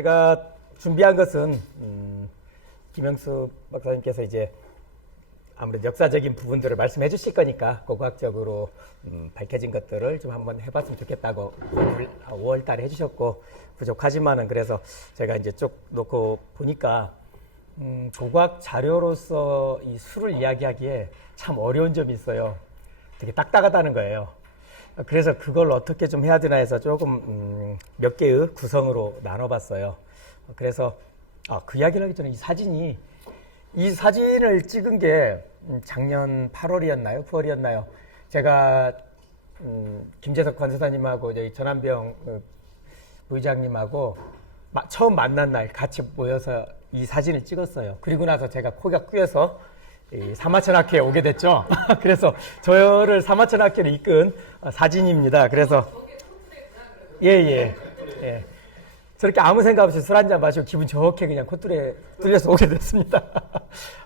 제가 준비한 것은 김영수 박사님께서 이제 아무래도 역사적인 부분들을 말씀해 주실 거니까 고고학적으로 밝혀진 것들을 좀 한번 해봤으면 좋겠다고 5월 달에 해주셨고 부족하지만은 그래서 제가 이제 쭉 놓고 보니까 고고학 자료로서 이 수를 이야기하기에 참 어려운 점이 있어요. 되게 딱딱하다는 거예요. 그래서 그걸 어떻게 좀 해야 되나 해서 조금 몇 개의 구성으로 나눠봤어요. 그래서 그 이야기를 하기 전에 이 사진을 찍은 게 작년 8월이었나요? 9월이었나요? 제가 김재석 관세사님하고 저희 전한병 부의장님하고 처음 만난 날 같이 모여서 이 사진을 찍었어요. 그리고 나서 제가 코가 꾸여서 사마천학회에 오게 됐죠. 그래서 저를 사마천학회를 이끈 사진입니다. 그래서 예. 저렇게 아무 생각 없이 술 한잔 마시고 기분 좋게 그냥 콧뚜레 뚫려서 오게 됐습니다.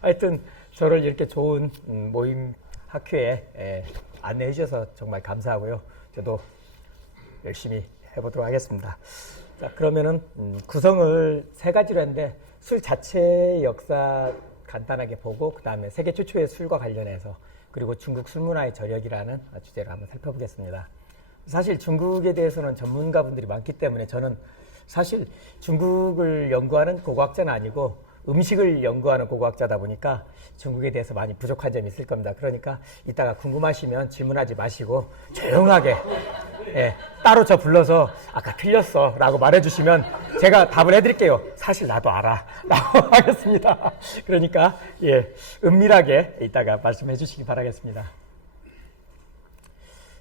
하여튼 저를 이렇게 좋은 모임 학회에 안내해 주셔서 정말 감사하고요. 저도 열심히 해보도록 하겠습니다. 자, 그러면은 구성을 3가지로 했는데 술 자체의 역사 간단하게 보고 그 다음에 세계 최초의 술과 관련해서 그리고 중국 술문화의 저력이라는 주제를 한번 살펴보겠습니다. 사실 중국에 대해서는 전문가분들이 많기 때문에 저는 사실 중국을 연구하는 고고학자는 아니고 음식을 연구하는 고고학자다 보니까 중국에 대해서 많이 부족한 점이 있을 겁니다. 그러니까 이따가 궁금하시면 질문하지 마시고 조용하게 따로 저 불러서 아까 틀렸어 라고 말해주시면 제가 답을 해드릴게요. 사실 나도 알아 라고 하겠습니다. 그러니까 은밀하게 이따가 말씀해 주시기 바라겠습니다.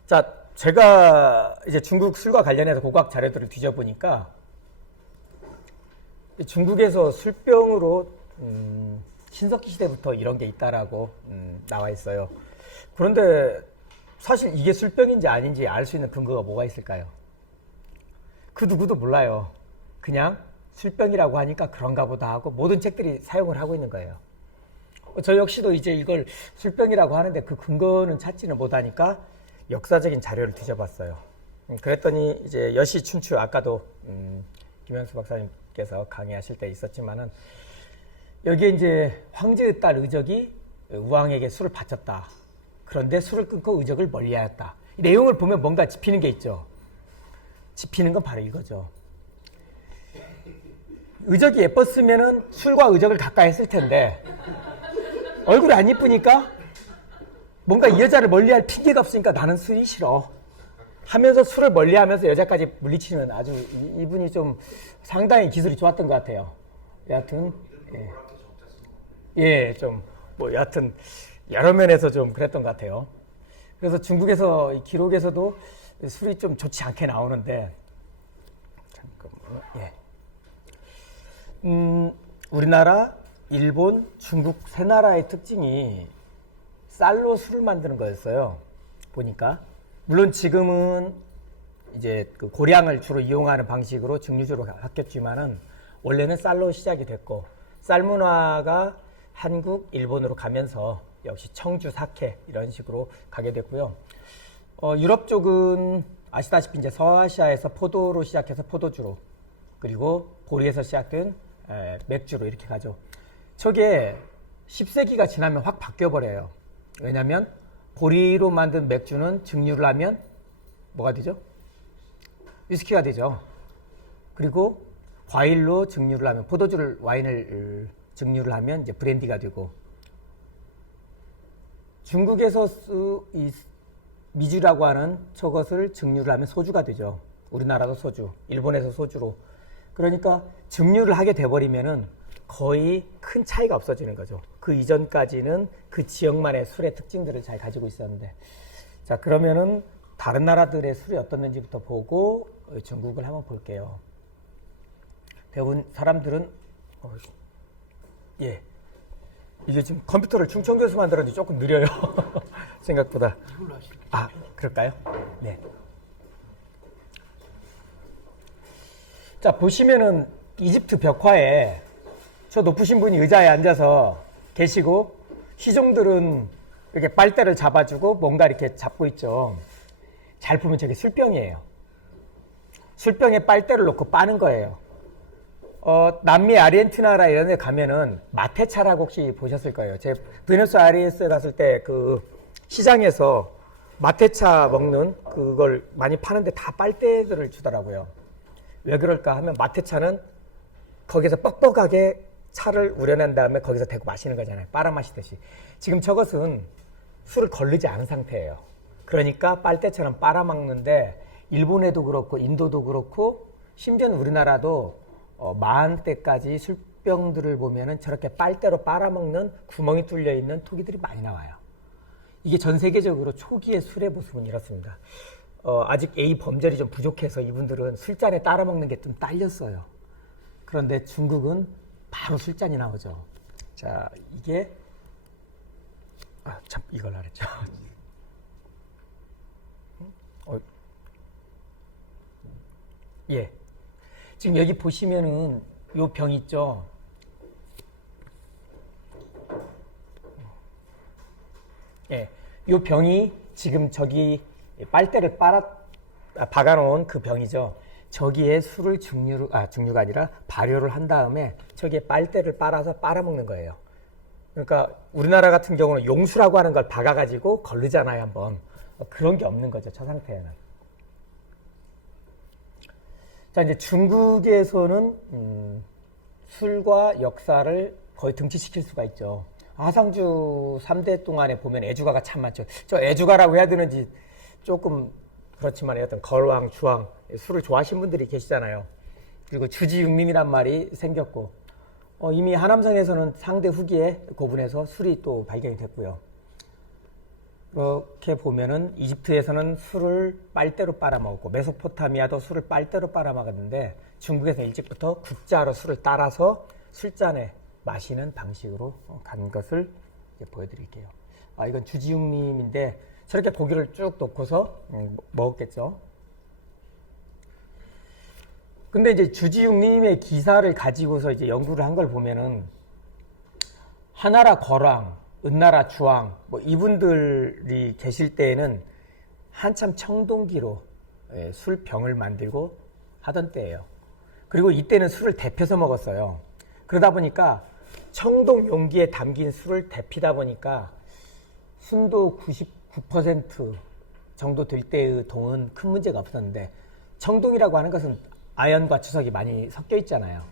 자, 제가 이제 중국 술과 관련해서 고고학 자료들을 뒤져보니까 중국에서 술병으로 신석기 시대부터 이런 게 있다라고 나와 있어요. 그런데 사실 이게 술병인지 아닌지 알 수 있는 근거가 뭐가 있을까요? 그 누구도 몰라요. 그냥 술병이라고 하니까 그런가 보다 하고 모든 책들이 사용을 하고 있는 거예요. 저 역시도 이제 이걸 술병이라고 하는데 그 근거는 찾지는 못하니까 역사적인 자료를 뒤져봤어요. 그랬더니 이제 여시춘추 아까도 김현수 박사님께서 강의하실 때 있었지만은 여기에 이제 황제의 딸 의적이 우왕에게 술을 바쳤다. 그런데 술을 끊고 의적을 멀리하였다. 이 내용을 보면 뭔가 짚히는 게 있죠. 짚히는 건 바로 이거죠. 의적이 예뻤으면은 술과 의적을 가까이 했을 텐데 얼굴이 안 이쁘니까 뭔가 이 여자를 멀리할 핑계가 없으니까 나는 술이 싫어 하면서 술을 멀리하면서 여자까지 물리치는 아주 이분이 좀 상당히 기술이 좋았던 것 같아요. 여하튼 좀 뭐 여하튼 여러 면에서 좀 그랬던 것 같아요. 그래서 중국에서 이 기록에서도 술이 좀 좋지 않게 나오는데 잠깐만요. 우리나라, 일본, 중국 세 나라의 특징이 쌀로 술을 만드는 거였어요. 보니까 물론 지금은 이제 그 고량을 주로 이용하는 방식으로 증류주로 바뀌었지만은 원래는 쌀로 시작이 됐고 쌀 문화가 한국, 일본으로 가면서 역시 청주, 사케 이런 식으로 가게 됐고요. 유럽 쪽은 아시다시피 이제 서아시아에서 포도로 시작해서 포도주로 그리고 보리에서 시작된 맥주로 이렇게 가죠. 저게 10세기가 지나면 확 바뀌어 버려요. 왜냐하면 보리로 만든 맥주는 증류를 하면 뭐가 되죠? 위스키가 되죠. 그리고 과일로 증류를 하면 포도주를 와인을 증류를 하면 이제 브랜디가 되고 중국에서 이 미주라고 하는 저것을 증류를 하면 소주가 되죠. 우리나라도 소주, 일본에서 소주로. 그러니까 증류를 하게 돼버리면은 거의 큰 차이가 없어지는 거죠. 그 이전까지는 그 지역만의 술의 특징들을 잘 가지고 있었는데. 자, 그러면은 다른 나라들의 술이 어떻는지부터 보고 중국을 한번 볼게요. 대부분 사람들은 이게 지금 컴퓨터를 충청도에서 만들었는데 조금 느려요. 생각보다. 그럴까요? 네. 자, 보시면은 이집트 벽화에 저 높으신 분이 의자에 앉아서 계시고 시종들은 이렇게 빨대를 잡아주고 뭔가 이렇게 잡고 있죠. 잘 보면 저게 술병이에요. 술병에 빨대를 놓고 빠는 거예요. 남미 아르헨티나라 이런 데 가면은 마테차라고 혹시 보셨을 거예요. 제 부에노스아이레스에 갔을 때 그 시장에서 마테차 먹는 그걸 많이 파는데 다 빨대들을 주더라고요. 왜 그럴까 하면 마테차는 거기서 뻑뻑하게 차를 우려낸 다음에 거기서 대고 마시는 거잖아요. 빨아 마시듯이. 지금 저것은 술을 걸르지 않은 상태예요. 그러니까 빨대처럼 빨아 먹는데 일본에도 그렇고 인도도 그렇고 심지어는 우리나라도 마흔대까지 술병들을 보면은 저렇게 빨대로 빨아먹는 구멍이 뚫려 있는 토기들이 많이 나와요. 이게 전 세계적으로 초기의 술의 모습은 이렇습니다. 아직 A 범절이 좀 부족해서 이분들은 술잔에 따라 먹는 게 좀 딸렸어요. 그런데 중국은 바로 술잔이 나오죠. 자, 이게 참 이걸 알았죠. 예. 지금 여기 보시면은 요 병 있죠. 예. 요 병이 지금 저기 빨대를 박아놓은 그 병이죠. 저기에 술을 증류가 아니라 발효를 한 다음에 저기에 빨대를 빨아서 빨아먹는 거예요. 그러니까 우리나라 같은 경우는 용수라고 하는 걸 박아가지고 걸르잖아요, 한번. 그런 게 없는 거죠, 저 상태에는. 자, 이제 중국에서는 술과 역사를 거의 등치시킬 수가 있죠. 하상주 3대 동안에 보면 애주가가 참 많죠. 저 애주가라고 해야 되는지 조금 그렇지만 어떤 걸왕, 주왕, 술을 좋아하시는 분들이 계시잖아요. 그리고 주지육림이란 말이 생겼고 이미 하남성에서는 상대 후기에 고분해서 술이 또 발견이 됐고요. 이렇게 보면은 이집트에서는 술을 빨대로 빨아먹었고 메소포타미아도 술을 빨대로 빨아먹었는데 중국에서 일찍부터 국자로 술을 따라서 술잔에 마시는 방식으로 간 것을 이제 보여드릴게요. 이건 주지육림인데 저렇게 고기를 쭉 놓고서 먹었겠죠. 근데 이제 주지육림의 기사를 가지고서 이제 연구를 한 걸 보면은 하나라 거랑, 은나라 주왕, 뭐 이분들이 계실 때에는 한참 청동기로 술병을 만들고 하던 때예요. 그리고 이때는 술을 데펴서 먹었어요. 그러다 보니까 청동 용기에 담긴 술을 데피다 보니까 순도 99% 정도 될 때의 동은 큰 문제가 없었는데 청동이라고 하는 것은 아연과 주석이 많이 섞여 있잖아요.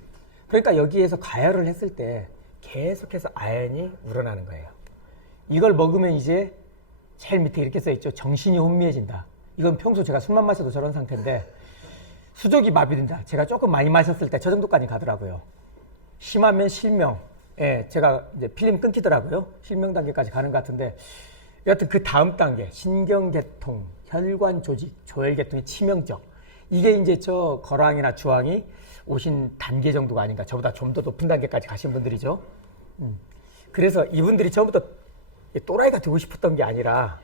그러니까 여기에서 가열을 했을 때 계속해서 아연이 우러나는 거예요. 이걸 먹으면 이제 제일 밑에 이렇게 써있죠. 정신이 혼미해진다. 이건 평소 제가 술만 마셔도 저런 상태인데 수족이 마비된다. 제가 조금 많이 마셨을 때 저 정도까지 가더라고요. 심하면 실명. 예, 제가 이제 필름 끊기더라고요. 실명 단계까지 가는 것 같은데 여하튼 그 다음 단계 신경계통, 혈관 조직, 조혈계통이 치명적. 이게 이제 저 거랑이나 주왕이 오신 단계 정도가 아닌가. 저보다 좀 더 높은 단계까지 가신 분들이죠. 그래서 이분들이 처음부터 또라이가 되고 싶었던 게 아니라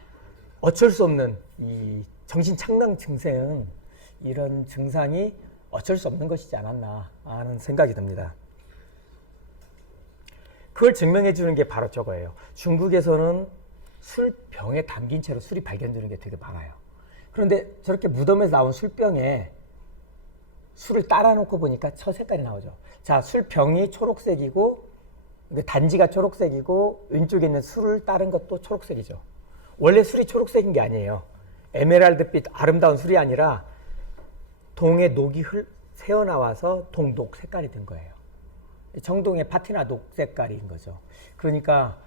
어쩔 수 없는 이 정신착랑 증세는 이런 증상이 어쩔 수 없는 것이지 않았나 하는 생각이 듭니다. 그걸 증명해 주는 게 바로 저거예요. 중국에서는 술병에 담긴 채로 술이 발견되는 게 되게 많아요. 그런데 저렇게 무덤에서 나온 술병에 술을 따라 놓고 보니까 저 색깔이 나오죠. 자, 술병이 초록색이고 단지가 초록색이고 왼쪽에 있는 술을 따른 것도 초록색이죠. 원래 술이 초록색인 게 아니에요. 에메랄드빛 아름다운 술이 아니라 동의 녹이 새어나와서 동녹 색깔이 된 거예요. 청동의 파티나 녹 색깔인 거죠. 그러니까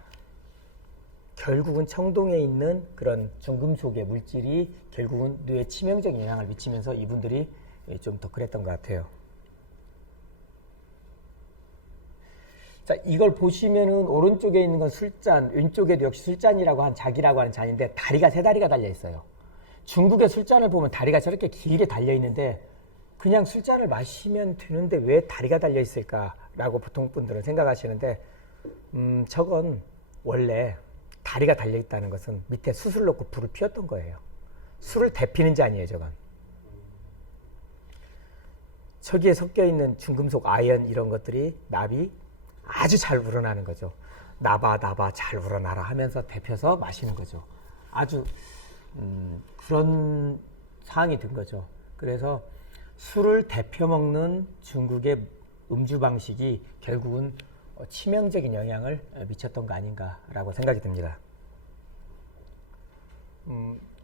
결국은 청동에 있는 그런 중금속의 물질이 결국은 뇌에 치명적인 영향을 미치면서 이분들이 좀 더 그랬던 것 같아요. 자, 이걸 보시면은 오른쪽에 있는 건 술잔, 왼쪽에도 역시 술잔이라고 한 자기라고 하는 잔인데 다리가 세 다리가 달려 있어요. 중국의 술잔을 보면 다리가 저렇게 길게 달려 있는데 그냥 술잔을 마시면 되는데 왜 다리가 달려 있을까라고 보통 분들은 생각하시는데 저건 원래 다리가 달려 있다는 것은 밑에 숯을 넣고 불을 피웠던 거예요. 술을 데피는 잔이에요, 저건. 저기에 섞여 있는 중금속, 아연 이런 것들이 납이 아주 잘 우러나는 거죠. 나봐 잘 우러나라 하면서 데펴서 마시는 거죠. 아주 그런 상황이 된 거죠. 그래서 술을 데펴 먹는 중국의 음주 방식이 결국은 치명적인 영향을 미쳤던 거 아닌가라고 생각이 듭니다.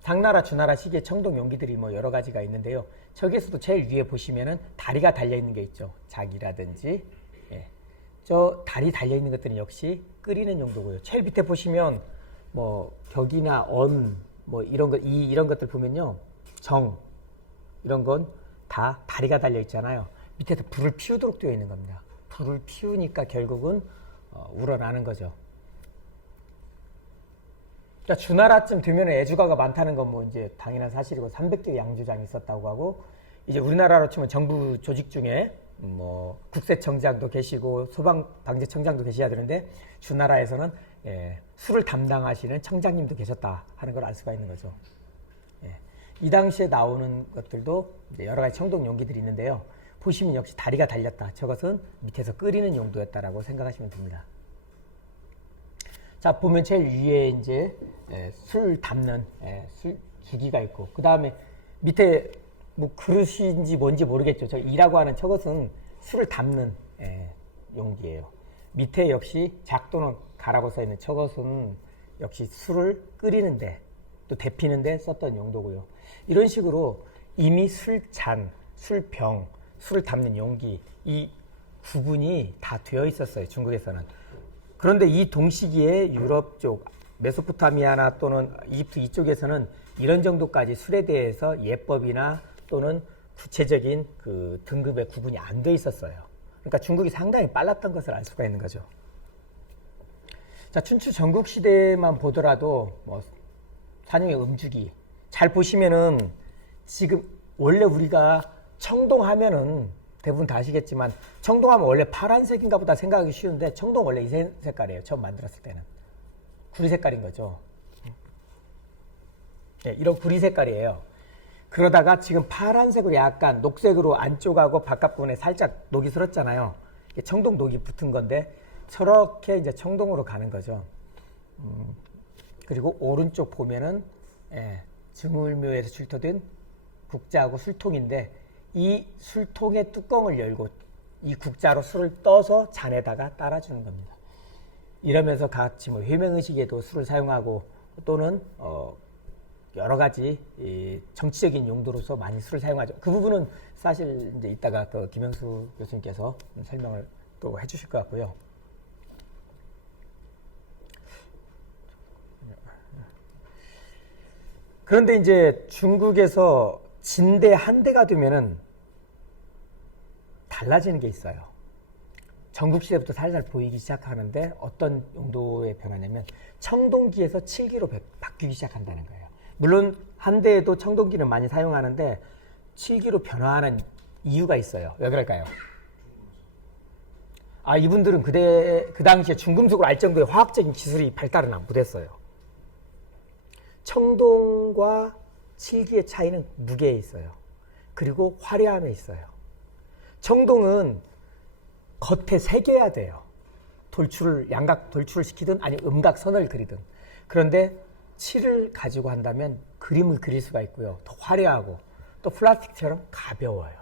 당나라, 주나라 시기의 청동 용기들이 뭐 여러 가지가 있는데요. 저기에서도 제일 위에 보시면은 다리가 달려 있는 게 있죠. 작이라든지. 예. 저 다리 달려 있는 것들은 역시 끓이는 용도고요. 제일 밑에 보시면 뭐 격이나 언 뭐 이런 것 이런 것들 보면요. 정 이런 건 다 다리가 달려 있잖아요. 밑에서 불을 피우도록 되어 있는 겁니다. 불을 피우니까 결국은 우러나는 거죠. 그러니까 주나라쯤 되면 애주가가 많다는 건 뭐 이제 당연한 사실이고 300개의 양주장이 있었다고 하고 이제 우리나라로 치면 정부 조직 중에 뭐 국세청장도 계시고 소방방재청장도 계셔야 되는데 주나라에서는 술을 담당하시는 청장님도 계셨다 하는 걸 알 수가 있는 거죠. 이 당시에 나오는 것들도 이제 여러 가지 청동 용기들이 있는데요. 보시면 역시 다리가 달렸다. 저것은 밑에서 끓이는 용도였다라고 생각하시면 됩니다. 자, 보면 제일 위에 이제 술 담는 술 기기가 있고, 그 다음에 밑에 뭐 그릇인지 뭔지 모르겠죠. 저 이라고 하는 저것은 술을 담는 용기예요. 밑에 역시 작 또는 가라고 써 있는 저것은 역시 술을 끓이는데 또 데피는데 썼던 용도고요. 이런 식으로 이미 술잔, 술병, 술을 담는 용기 이 구분이 다 되어 있었어요. 중국에서는. 그런데 이 동시기에 유럽 쪽 메소포타미아나 또는 이집트 이쪽에서는 이런 정도까지 술에 대해서 예법이나 또는 구체적인 그 등급의 구분이 안 돼 있었어요. 그러니까 중국이 상당히 빨랐던 것을 알 수가 있는 거죠. 자, 춘추 전국 시대만 보더라도 뭐 산용의 음주기 잘 보시면은 지금 원래 우리가 청동하면은 대부분 다 아시겠지만 청동하면 원래 파란색인가 보다 생각하기 쉬운데 청동 원래 이 색깔이에요. 처음 만들었을 때는 구리 색깔인 거죠. 네, 이런 구리 색깔이에요. 그러다가 지금 파란색으로 약간 녹색으로 안쪽하고 바깥 부분에 살짝 녹이 슬었잖아요. 청동 녹이 붙은 건데 저렇게 이제 청동으로 가는 거죠. 그리고 오른쪽 보면은 증울묘에서 출토된 국자하고 술통인데 이 술통의 뚜껑을 열고 이 국자로 술을 떠서 잔에다가 따라주는 겁니다. 이러면서 같이 뭐 회명의식에도 술을 사용하고 또는 여러 가지 이 정치적인 용도로서 많이 술을 사용하죠. 그 부분은 사실 이제 이따가 그 김영수 교수님께서 설명을 또 해주실 것 같고요. 그런데 이제 중국에서 진대 한대가 되면은 달라지는 게 있어요. 전국시대부터 살살 보이기 시작하는데 어떤 용도의 변화냐면 청동기에서 칠기로 바뀌기 시작한다는 거예요. 물론 한대에도 청동기는 많이 사용하는데 칠기로 변화하는 이유가 있어요. 왜 그럴까요? 아, 이분들은 그 당시에 중금속을 알 정도의 화학적인 기술이 발달은 안 못했어요. 청동과 칠기의 차이는 무게에 있어요. 그리고 화려함에 있어요. 청동은 겉에 새겨야 돼요. 양각 돌출을 시키든 아니 음각선을 그리든. 그런데 칠을 가지고 한다면 그림을 그릴 수가 있고요. 더 화려하고 또 플라스틱처럼 가벼워요.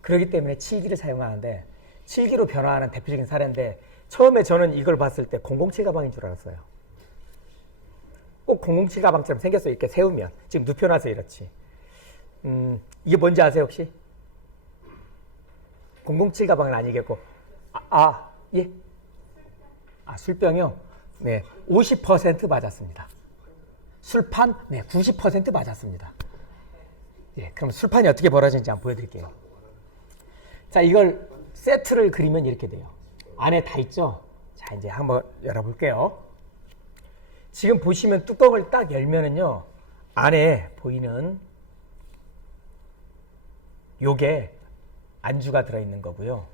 그렇기 때문에 칠기를 사용하는데 칠기로 변화하는 대표적인 사례인데 처음에 저는 이걸 봤을 때 007 가방인 줄 알았어요. 꼭 007 가방처럼 생겼어요. 이렇게 세우면. 지금 눕혀놔서 이렇지. 이게 뭔지 아세요 혹시? 007 가방은 아니겠고. 예? 술병이요? 네. 50% 맞았습니다. 술판? 네. 90% 맞았습니다. 예. 그럼 술판이 어떻게 벌어지는지 한번 보여드릴게요. 자, 이걸 세트를 그리면 이렇게 돼요. 안에 다 있죠? 자, 이제 한번 열어볼게요. 지금 보시면 뚜껑을 딱 열면은요, 안에 보이는 요게 안주가 들어있는 거고요.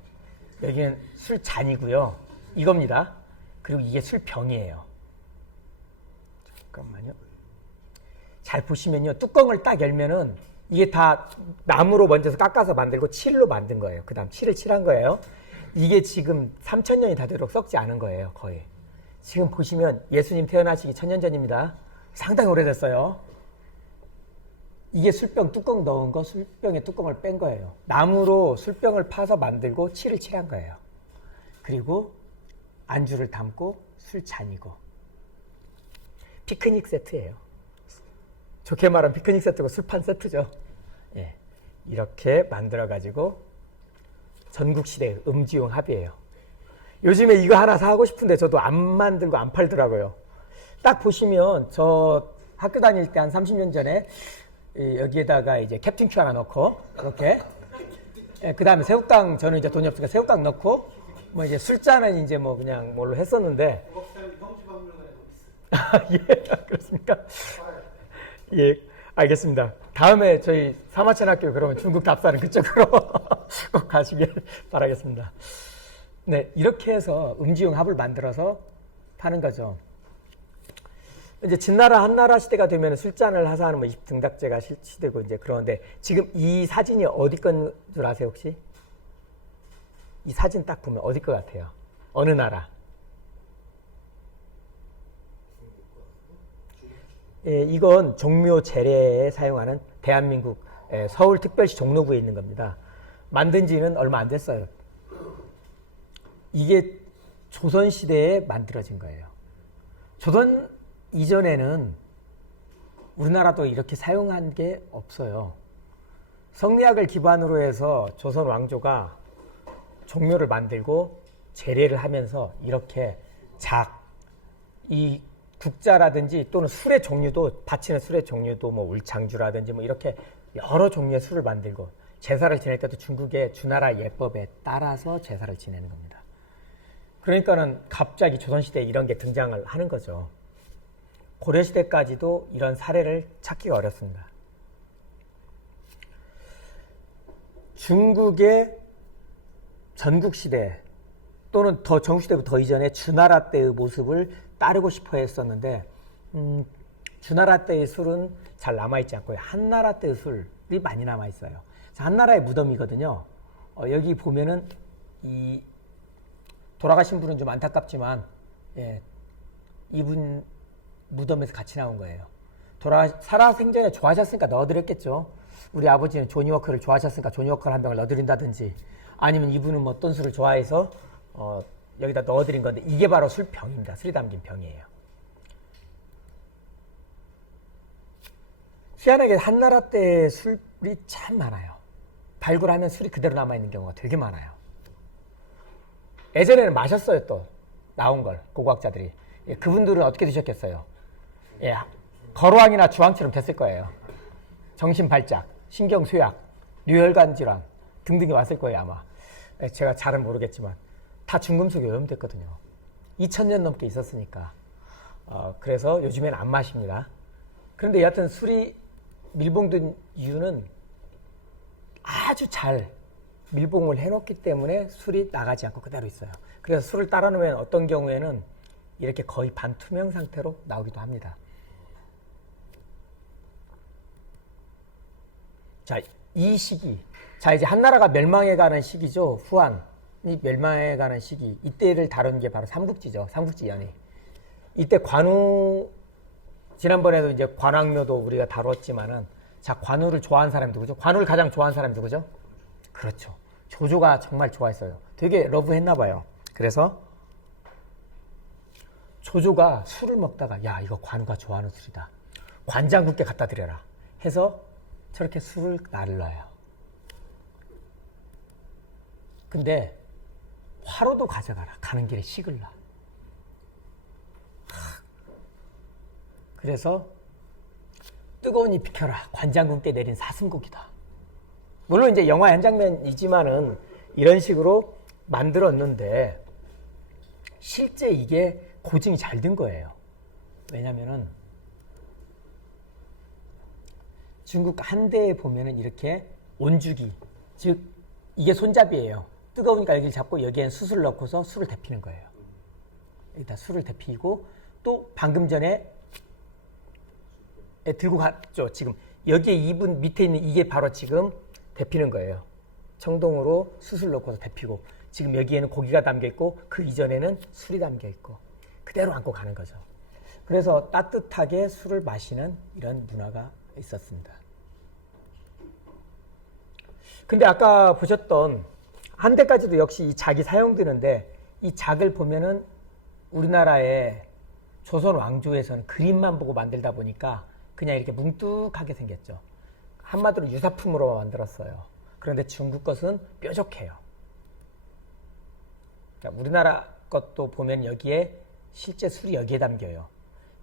여기는 술잔이고요. 이겁니다. 그리고 이게 술병이에요. 잠깐만요. 잘 보시면요. 뚜껑을 딱 열면은 이게 다 나무로 먼저 깎아서 만들고 칠로 만든 거예요. 그 다음 칠을 칠한 거예요. 이게 지금 3000년이 다 되도록 썩지 않은 거예요. 거의. 지금 보시면 예수님 태어나시기 1000년 전입니다. 상당히 오래됐어요. 이게 술병 뚜껑 넣은 거, 술병에 뚜껑을 뺀 거예요. 나무로 술병을 파서 만들고 칠을 칠한 거예요. 그리고 안주를 담고 술잔이고. 피크닉 세트예요. 좋게 말하면 피크닉 세트고 술판 세트죠. 예, 이렇게 만들어가지고 전국시대 음주용 합이에요. 요즘에 이거 하나 사고 싶은데 저도 안 만들고 안 팔더라고요. 딱 보시면 저 학교 다닐 때 한 30년 전에 여기에다가 이제 캡틴 큐 하나 넣고 이렇게, 그 다음에 새우깡, 저는 이제 돈이 없으니까 새우깡 넣고 뭐 이제 술잔은 이제 뭐 그냥 뭘로 했었는데. 예, 그렇습니까? 예, 알겠습니다. 다음에 저희 사마천학교 그러면 중국 답사는 그쪽으로 꼭 가시길 바라겠습니다. 네, 이렇게 해서 음주용 합을 만들어서 파는 거죠. 이제 진나라 한나라 시대가 되면 술잔을 하사하는 뭐 등딱제가 실시되고 이제 그러는데, 지금 이 사진이 어디 건 줄 아세요 혹시? 이 사진 딱 보면 어디 것 같아요? 어느 나라? 예, 이건 종묘 제례에 사용하는 대한민국 서울특별시 종로구에 있는 겁니다. 만든 지는 얼마 안 됐어요. 이게 조선시대에 만들어진 거예요. 조선 이전에는 우리나라도 이렇게 사용한 게 없어요. 성리학을 기반으로 해서 조선 왕조가 종묘를 만들고 제례를 하면서 이렇게 이 국자라든지 또는 술의 종류도, 바치는 술의 종류도 뭐 울창주라든지 뭐 이렇게 여러 종류의 술을 만들고, 제사를 지낼 때도 중국의 주나라 예법에 따라서 제사를 지내는 겁니다. 그러니까는 갑자기 조선시대에 이런 게 등장을 하는 거죠. 고려시대까지도 이런 사례를 찾기가 어렵습니다. 중국의 전국시대 또는 더 전국시대부터 더 이전에 주나라 때의 모습을 따르고 싶어 했었는데, 주나라 때의 술은 잘 남아있지 않고요. 한나라 때의 술이 많이 남아있어요. 한나라의 무덤이거든요. 여기 보면은 이 돌아가신 분은 좀 안타깝지만, 예, 이분 무덤에서 같이 나온 거예요. 살아생전에 좋아하셨으니까 넣어드렸겠죠. 우리 아버지는 조니 워커를 좋아하셨으니까 조니 워커를 한 병을 넣어드린다든지, 아니면 이분은 뭐 어떤 술을 좋아해서 여기다 넣어드린 건데, 이게 바로 술병입니다. 술이 담긴 병이에요. 희한하게 한나라 때 술이 참 많아요. 발굴하면 술이 그대로 남아있는 경우가 되게 많아요. 예전에는 마셨어요. 또 나온 걸 고고학자들이. 예, 그분들은 어떻게 드셨겠어요? 예, 거로왕이나 주왕처럼 됐을 거예요. 정신발작, 신경쇠약, 뇌혈관 질환 등등이 왔을 거예요 아마. 예, 제가 잘은 모르겠지만 다 중금속이 오염됐거든요. 2000년 넘게 있었으니까. 그래서 요즘엔 안 마십니다. 그런데 여하튼 술이 밀봉된 이유는 아주 잘 밀봉을 해놓기 때문에 술이 나가지 않고 그대로 있어요. 그래서 술을 따라 놓으면 어떤 경우에는 이렇게 거의 반투명 상태로 나오기도 합니다. 자, 이 시기. 자, 이제 한나라가 멸망해가는 시기죠. 후한이 멸망해가는 시기. 이때를 다룬 게 바로 삼국지죠. 삼국지 연의. 이때 관우, 지난번에도 이제 관왕묘도 우리가 다뤘지만은, 자, 관우를 좋아하는 사람이 누구죠? 관우를 가장 좋아하는 사람이 누구죠? 그렇죠. 조조가 정말 좋아했어요. 되게 러브했나 봐요. 그래서 조조가 술을 먹다가, 야, 이거 관우가 좋아하는 술이다. 관장군께 갖다 드려라 해서 저렇게 술을 날라요. 근데 화로도 가져가라. 가는 길에 식을라. 그래서 뜨거운 이 비켜라. 관장군께 내린 사슴고기다. 물론 이제 영화 한 장면이지만은 이런 식으로 만들었는데, 실제 이게 고증이 잘 된 거예요. 왜냐면은 중국 한대에 보면은 이렇게 온주기, 즉 이게 손잡이에요. 뜨거우니까 여기를 잡고 여기엔 숯을 넣고서 술을 데피는 거예요. 여기다 술을 데피고, 또 방금 전에 들고 갔죠. 지금 여기에 이분 밑에 있는 이게 바로 지금 데피는 거예요. 청동으로 숯을 넣고서 데피고, 지금 여기에는 고기가 담겨 있고 그 이전에는 술이 담겨 있고 그대로 안고 가는 거죠. 그래서 따뜻하게 술을 마시는 이런 문화가 있었습니다. 근데 아까 보셨던 한 대까지도 역시 이 작이 사용되는데 이 작을 보면은 우리나라의 조선 왕조에서는 그림만 보고 만들다 보니까 그냥 이렇게 뭉뚝하게 생겼죠. 한마디로 유사품으로 만들었어요. 그런데 중국 것은 뾰족해요. 그러니까 우리나라 것도 보면 여기에 실제 술이 여기에 담겨요.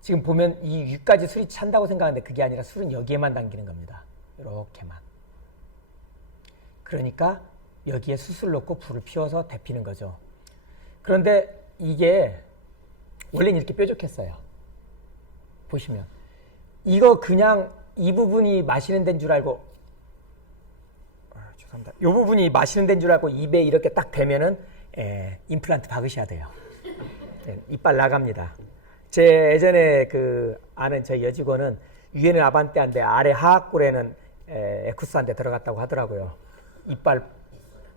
지금 보면 이 위까지 술이 찬다고 생각하는데 그게 아니라 술은 여기에만 담기는 겁니다. 이렇게만. 그러니까 여기에 숯을 넣고 불을 피워서 데피는 거죠. 그런데 이게 원래는 이렇게 뾰족했어요. 보시면 이거 그냥 이 부분이 마시는 데인 줄 알고 죄송합니다. 이 부분이 마시는 데인 줄 알고 입에 이렇게 딱 대면은 임플란트 박으셔야 돼요. 이빨 나갑니다. 제 예전에 그 아는 저희 여직원은 위에는 아반떼한데 아래 하악골에는 에쿠스한테 들어갔다고 하더라고요. 이빨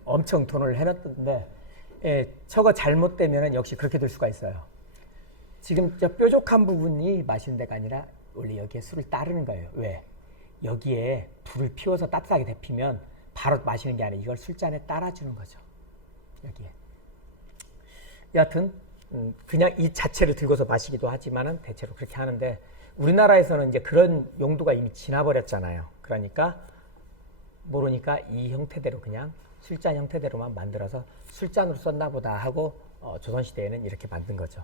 엄청 돈을 해놨던데 저거 잘못되면 역시 그렇게 될 수가 있어요. 지금 저 뾰족한 부분이 마시는 데가 아니라 원래 여기에 술을 따르는 거예요. 왜? 여기에 불을 피워서 따뜻하게 데피면 바로 마시는 게 아니라 이걸 술잔에 따라주는 거죠. 여기에. 여하튼 그냥 이 자체를 들고서 마시기도 하지만은 대체로 그렇게 하는데 우리나라에서는 이제 그런 용도가 이미 지나버렸잖아요. 그러니까 모르니까 이 형태대로 그냥 술잔 형태대로만 만들어서 술잔으로 썼나 보다 하고 조선시대에는 이렇게 만든 거죠.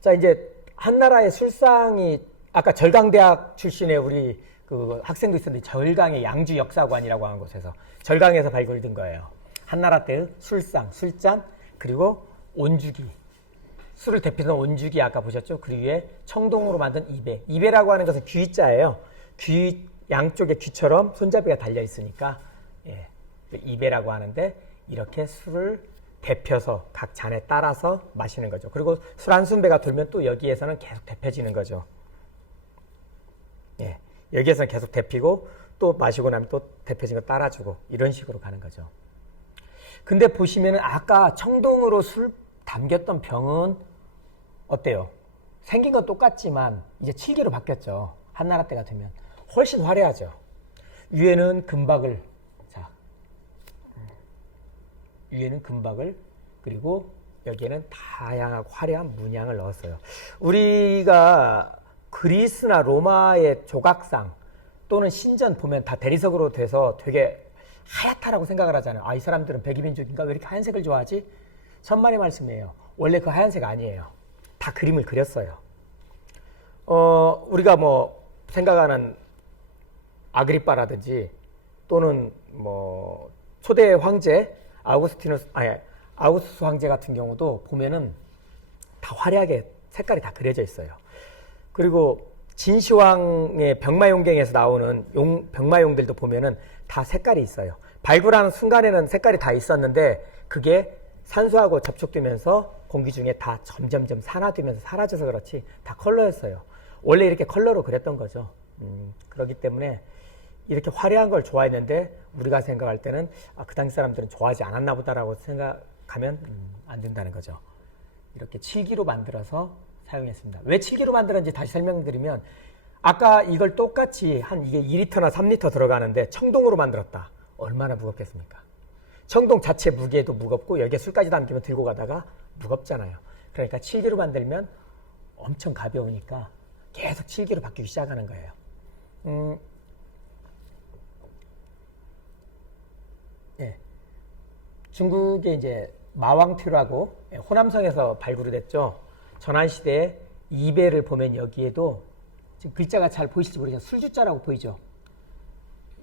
자, 이제 한나라의 술상이 아까 절강대학 출신의 우리 그 학생도 있었는데 절강의 양주 역사관이라고 하는 곳에서 절강에서 발굴된 거예요. 한나라 때의 술상, 술잔, 그리고 온주기. 술을 대표하는 온주기 아까 보셨죠? 그 위에 청동으로 만든 이배. 이배라고 하는 것은 귀자예요. 귀 양쪽에 귀처럼 손잡이가 달려 있으니까 이배라고 하는데 이렇게 술을 데펴서 각 잔에 따라서 마시는 거죠. 그리고 술 한 순배가 돌면 또 여기에서는 계속 데펴지는 거죠. 여기에서는 계속 데피고 또 마시고 나면 또 데펴진 거 따라주고 이런 식으로 가는 거죠. 근데 보시면은 아까 청동으로 술 담겼던 병은 어때요? 생긴 건 똑같지만 이제 칠기로 바뀌었죠. 한나라 때가 되면 훨씬 화려하죠. 위에는 금박을, 자, 위에는 금박을 그리고 여기에는 다양하고 화려한 문양을 넣었어요. 우리가 그리스나 로마의 조각상 또는 신전 보면 다 대리석으로 돼서 되게 하얗다라고 생각을 하잖아요. 아, 이 사람들은 백이민족인가? 왜 이렇게 하얀색을 좋아하지? 천만의 말씀이에요. 원래 그 하얀색 아니에요. 다 그림을 그렸어요. 우리가 뭐 생각하는 아그리빠라든지 또는 뭐 초대 황제 아우구스투스 황제 같은 경우도 보면은 다 화려하게 색깔이 다 그려져 있어요. 그리고 진시황의 병마용경에서 나오는 병마용들도 보면은 다 색깔이 있어요. 발굴하는 순간에는 색깔이 다 있었는데 그게 산소하고 접촉되면서 공기 중에 다 점점점 산화되면서 사라져서 그렇지 다 컬러였어요. 원래 이렇게 컬러로 그렸던 거죠. 그렇기 때문에 이렇게 화려한 걸 좋아했는데 우리가 생각할 때는 그 당시 사람들은 좋아하지 않았나 보다라고 생각하면 안 된다는 거죠. 이렇게 칠기로 만들어서 사용했습니다. 왜 칠기로 만들었는지 다시 설명드리면 아까 이걸 똑같이 한 이게 2리터나 3리터 들어가는데 청동으로 만들었다. 얼마나 무겁겠습니까? 청동 자체 무게도 무겁고 여기에 술까지 담기면 들고 가다가 무겁잖아요. 그러니까 칠기로 만들면 엄청 가벼우니까 계속 칠기로 바뀌기 시작하는 거예요. 중국에 이제 마왕튜라고 호남성에서 발굴이 됐죠. 전환시대에 이배를 보면 여기에도 지금 글자가 잘 보이실지 모르지만 술주자라고 보이죠.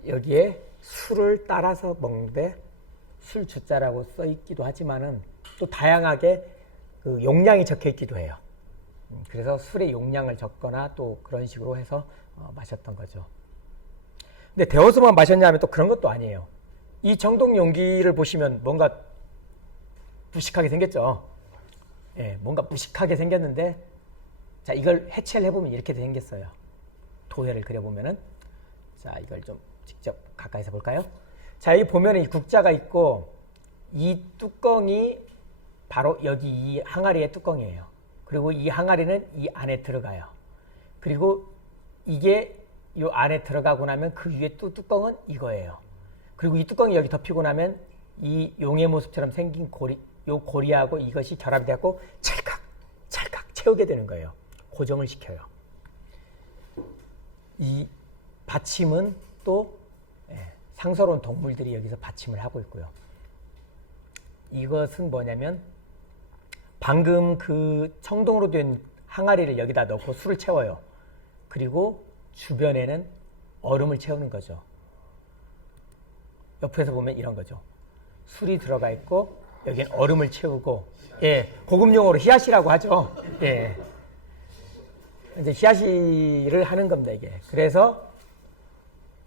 여기에 술을 따라서 먹는데 술주자라고 써 있기도 하지만은 또 다양하게 그 용량이 적혀 있기도 해요. 그래서 술의 용량을 적거나 또 그런 식으로 해서 마셨던 거죠. 근데 데워서만 마셨냐 하면 또 그런 것도 아니에요. 이 정동 용기를 보시면 뭔가 무식하게 생겼죠. 뭔가 무식하게 생겼는데 자, 이걸 해체를 해보면 이렇게 생겼어요. 도해를 그려보면은 자, 이걸 좀 직접 가까이서 볼까요? 자, 여기 보면은 이 국자가 있고 이 뚜껑이 바로 여기 이 항아리의 뚜껑이에요. 그리고 이 항아리는 이 안에 들어가요. 그리고 이게 요 안에 들어가고 나면 그 위에 또 뚜껑은 이거예요. 그리고 이 뚜껑이 여기 덮이고 나면 이 용의 모습처럼 생긴 요 고리하고 이것이 결합이 되고 찰칵 찰칵 채우게 되는 거예요. 고정을 시켜요. 이 받침은 또 상서로운 동물들이 여기서 받침을 하고 있고요. 이것은 뭐냐면 방금 그 청동으로 된 항아리를 여기다 넣고 술을 채워요. 그리고 주변에는 얼음을 채우는 거죠. 옆에서 보면 이런 거죠. 술이 들어가 있고 여기엔 얼음을 채우고, 고급 용어로 히야시라고 하죠. 이제 히야시를 하는 겁니다, 이게. 그래서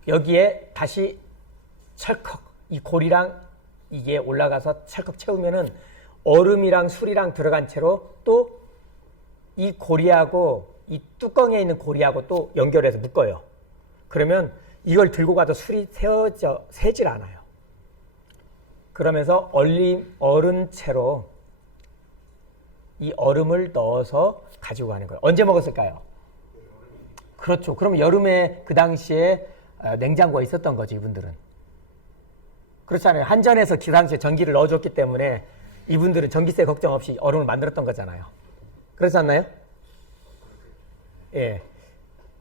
여기에 다시 철컥 이 고리랑 이게 올라가서 철컥 채우면은 얼음이랑 술이랑 들어간 채로 또 이 고리하고 이 뚜껑에 있는 고리하고 또 연결해서 묶어요. 그러면 이걸 들고 가도 술이 새질 않아요. 그러면서 얼은 채로 이 얼음을 넣어서 가지고 가는 거예요. 언제 먹었을까요? 그렇죠. 그럼 여름에 그 당시에 냉장고가 있었던 거죠, 이분들은. 그렇잖아요. 한전에서 그 당시에 전기를 넣어줬기 때문에 이분들은 전기세 걱정 없이 얼음을 만들었던 거잖아요. 그렇지 않나요?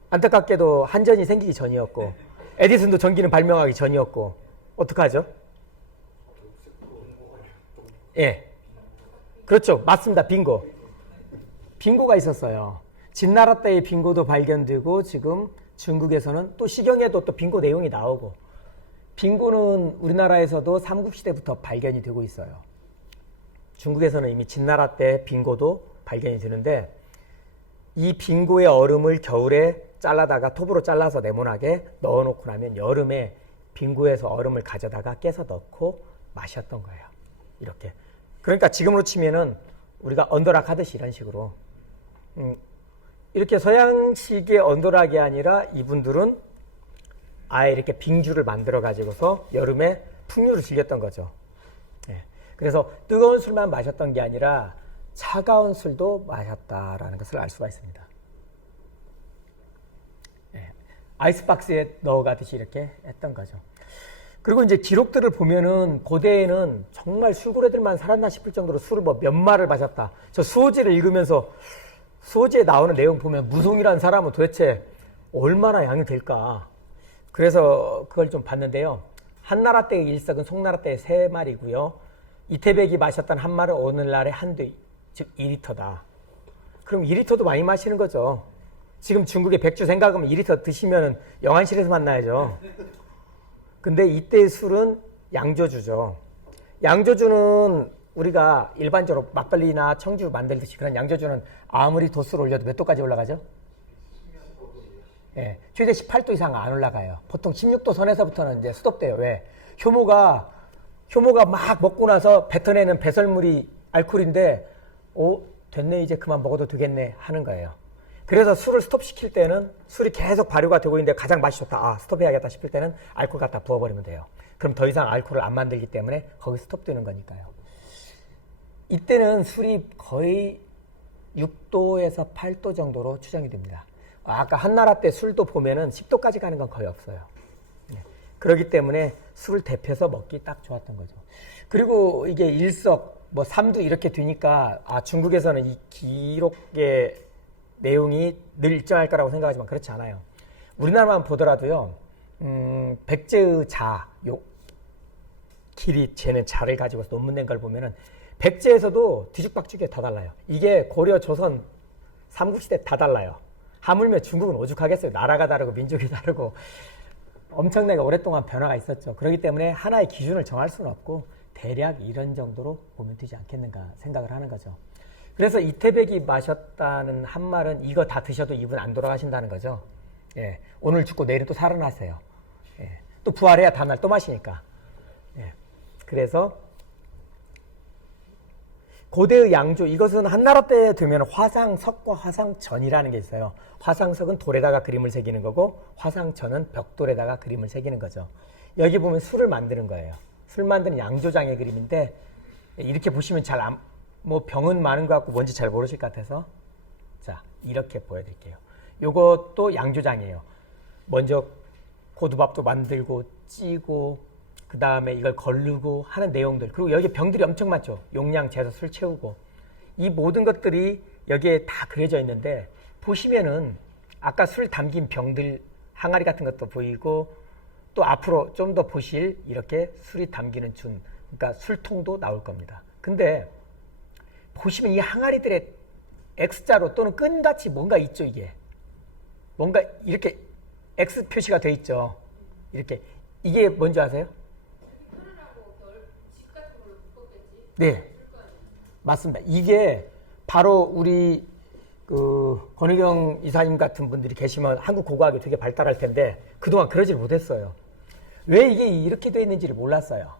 안타깝게도 한전이 생기기 전이었고 에디슨도 전기는 발명하기 전이었고 어떡하죠? 그렇죠. 맞습니다. 빙고. 빙고가 있었어요. 진나라 때의 빙고도 발견되고 지금 중국에서는 또 시경에도 또 빙고 내용이 나오고 빙고는 우리나라에서도 삼국시대부터 발견이 되고 있어요. 중국에서는 이미 진나라 때 빙고도 발견이 되는데 이 빙고의 얼음을 겨울에 잘라다가 톱으로 잘라서 네모나게 넣어놓고 나면 여름에 빙고에서 얼음을 가져다가 깨서 넣고 마셨던 거예요. 이렇게. 그러니까 지금으로 치면은 우리가 언더락 하듯이 이런 식으로 이렇게 서양식의 언더락이 아니라 이분들은 아예 이렇게 빙주를 만들어 가지고서 여름에 풍류를 즐겼던 거죠. 그래서 뜨거운 술만 마셨던 게 아니라 차가운 술도 마셨다라는 것을 알 수가 있습니다. 아이스박스에 넣어가듯이 이렇게 했던 거죠. 그리고 이제 기록들을 보면은 고대에는 정말 술고래들만 살았나 싶을 정도로 술을 뭐 몇 마를 마셨다. 저 수호지를 읽으면서 수호지에 나오는 내용 보면 무송이라는 사람은 도대체 얼마나 양이 될까. 그래서 그걸 좀 봤는데요. 한나라 때의 일석은 송나라 때의 3마리고요. 이태백이 마셨던 한 말은 오늘날의 한뒤, 즉 2리터다. 그럼 2리터도 많이 마시는 거죠. 지금 중국의 백주 생각하면 2리터 드시면 영안실에서 만나야죠. 근데 이때의 술은 양조주죠. 양조주는 우리가 일반적으로 막걸리나 청주 만들듯이 그런 양조주는 아무리 도수를 올려도 몇 도까지 올라가죠? 최대 18도 이상 안 올라가요. 보통 16도 선에서부터는 이제 스톱돼요. 왜? 효모가 막 먹고 나서 뱉어내는 배설물이 알코올인데, 됐네, 이제 그만 먹어도 되겠네 하는 거예요. 그래서 술을 스톱시킬 때는 술이 계속 발효가 되고 있는데 가장 맛이 좋다. 스톱해야겠다 싶을 때는 알코올 갖다 부어버리면 돼요. 그럼 더 이상 알코올을 안 만들기 때문에 거기 스톱되는 거니까요. 이때는 술이 거의 6도에서 8도 정도로 추정이 됩니다. 아까 한나라 때 술도 보면은 10도까지 가는 건 거의 없어요. 그렇기 때문에 술을 데펴서 먹기 딱 좋았던 거죠. 그리고 이게 일석, 3두 이렇게 되니까 중국에서는 이 기록의 내용이 늘 일정할 거라고 생각하지만 그렇지 않아요. 우리나라만 보더라도요. 백제의 자, 길이 재는 자를 가지고 논문 낸 걸 보면은 백제에서도 뒤죽박죽이 다 달라요. 이게 고려, 조선, 삼국시대 다 달라요. 하물며 중국은 오죽하겠어요. 나라가 다르고 민족이 다르고 엄청나게 오랫동안 변화가 있었죠. 그렇기 때문에 하나의 기준을 정할 수는 없고 대략 이런 정도로 보면 되지 않겠는가 생각을 하는 거죠. 그래서 이태백이 마셨다는 한 말은 이거 다 드셔도 이분 안 돌아가신다는 거죠. 오늘 죽고 내일은 또 살아나세요. 또 부활해야 다음날 또 마시니까. 그래서 고대의 양조, 이것은 한나라 때 되면 화상석과 화상전이라는 게 있어요. 화상석은 돌에다가 그림을 새기는 거고 화상전은 벽돌에다가 그림을 새기는 거죠. 여기 보면 술을 만드는 거예요. 술 만드는 양조장의 그림인데 이렇게 보시면 병은 많은 것 같고 뭔지 잘 모르실 것 같아서 자, 이렇게 보여드릴게요. 요것도 양조장이에요. 먼저 고두밥도 만들고 찌고 그 다음에 이걸 걸르고 하는 내용들, 그리고 여기 병들이 엄청 많죠. 용량 재서 술 채우고, 이 모든 것들이 여기에 다 그려져 있는데, 보시면은 아까 술 담긴 병들 항아리 같은 것도 보이고, 또 앞으로 좀 더 보실 이렇게 술이 담기는 준, 그러니까 술통도 나올 겁니다. 근데 보시면 이 항아리들의 X자로 또는 끈같이 뭔가 있죠. 이게 뭔가 이렇게 X 표시가 돼 있죠. 이렇게. 이게 뭔지 아세요? 네, 맞습니다. 이게 바로 우리 그 권혜경 이사님 같은 분들이 계시면 한국 고고학이 되게 발달할 텐데 그동안 그러질 못했어요. 왜 이게 이렇게 돼 있는지를 몰랐어요.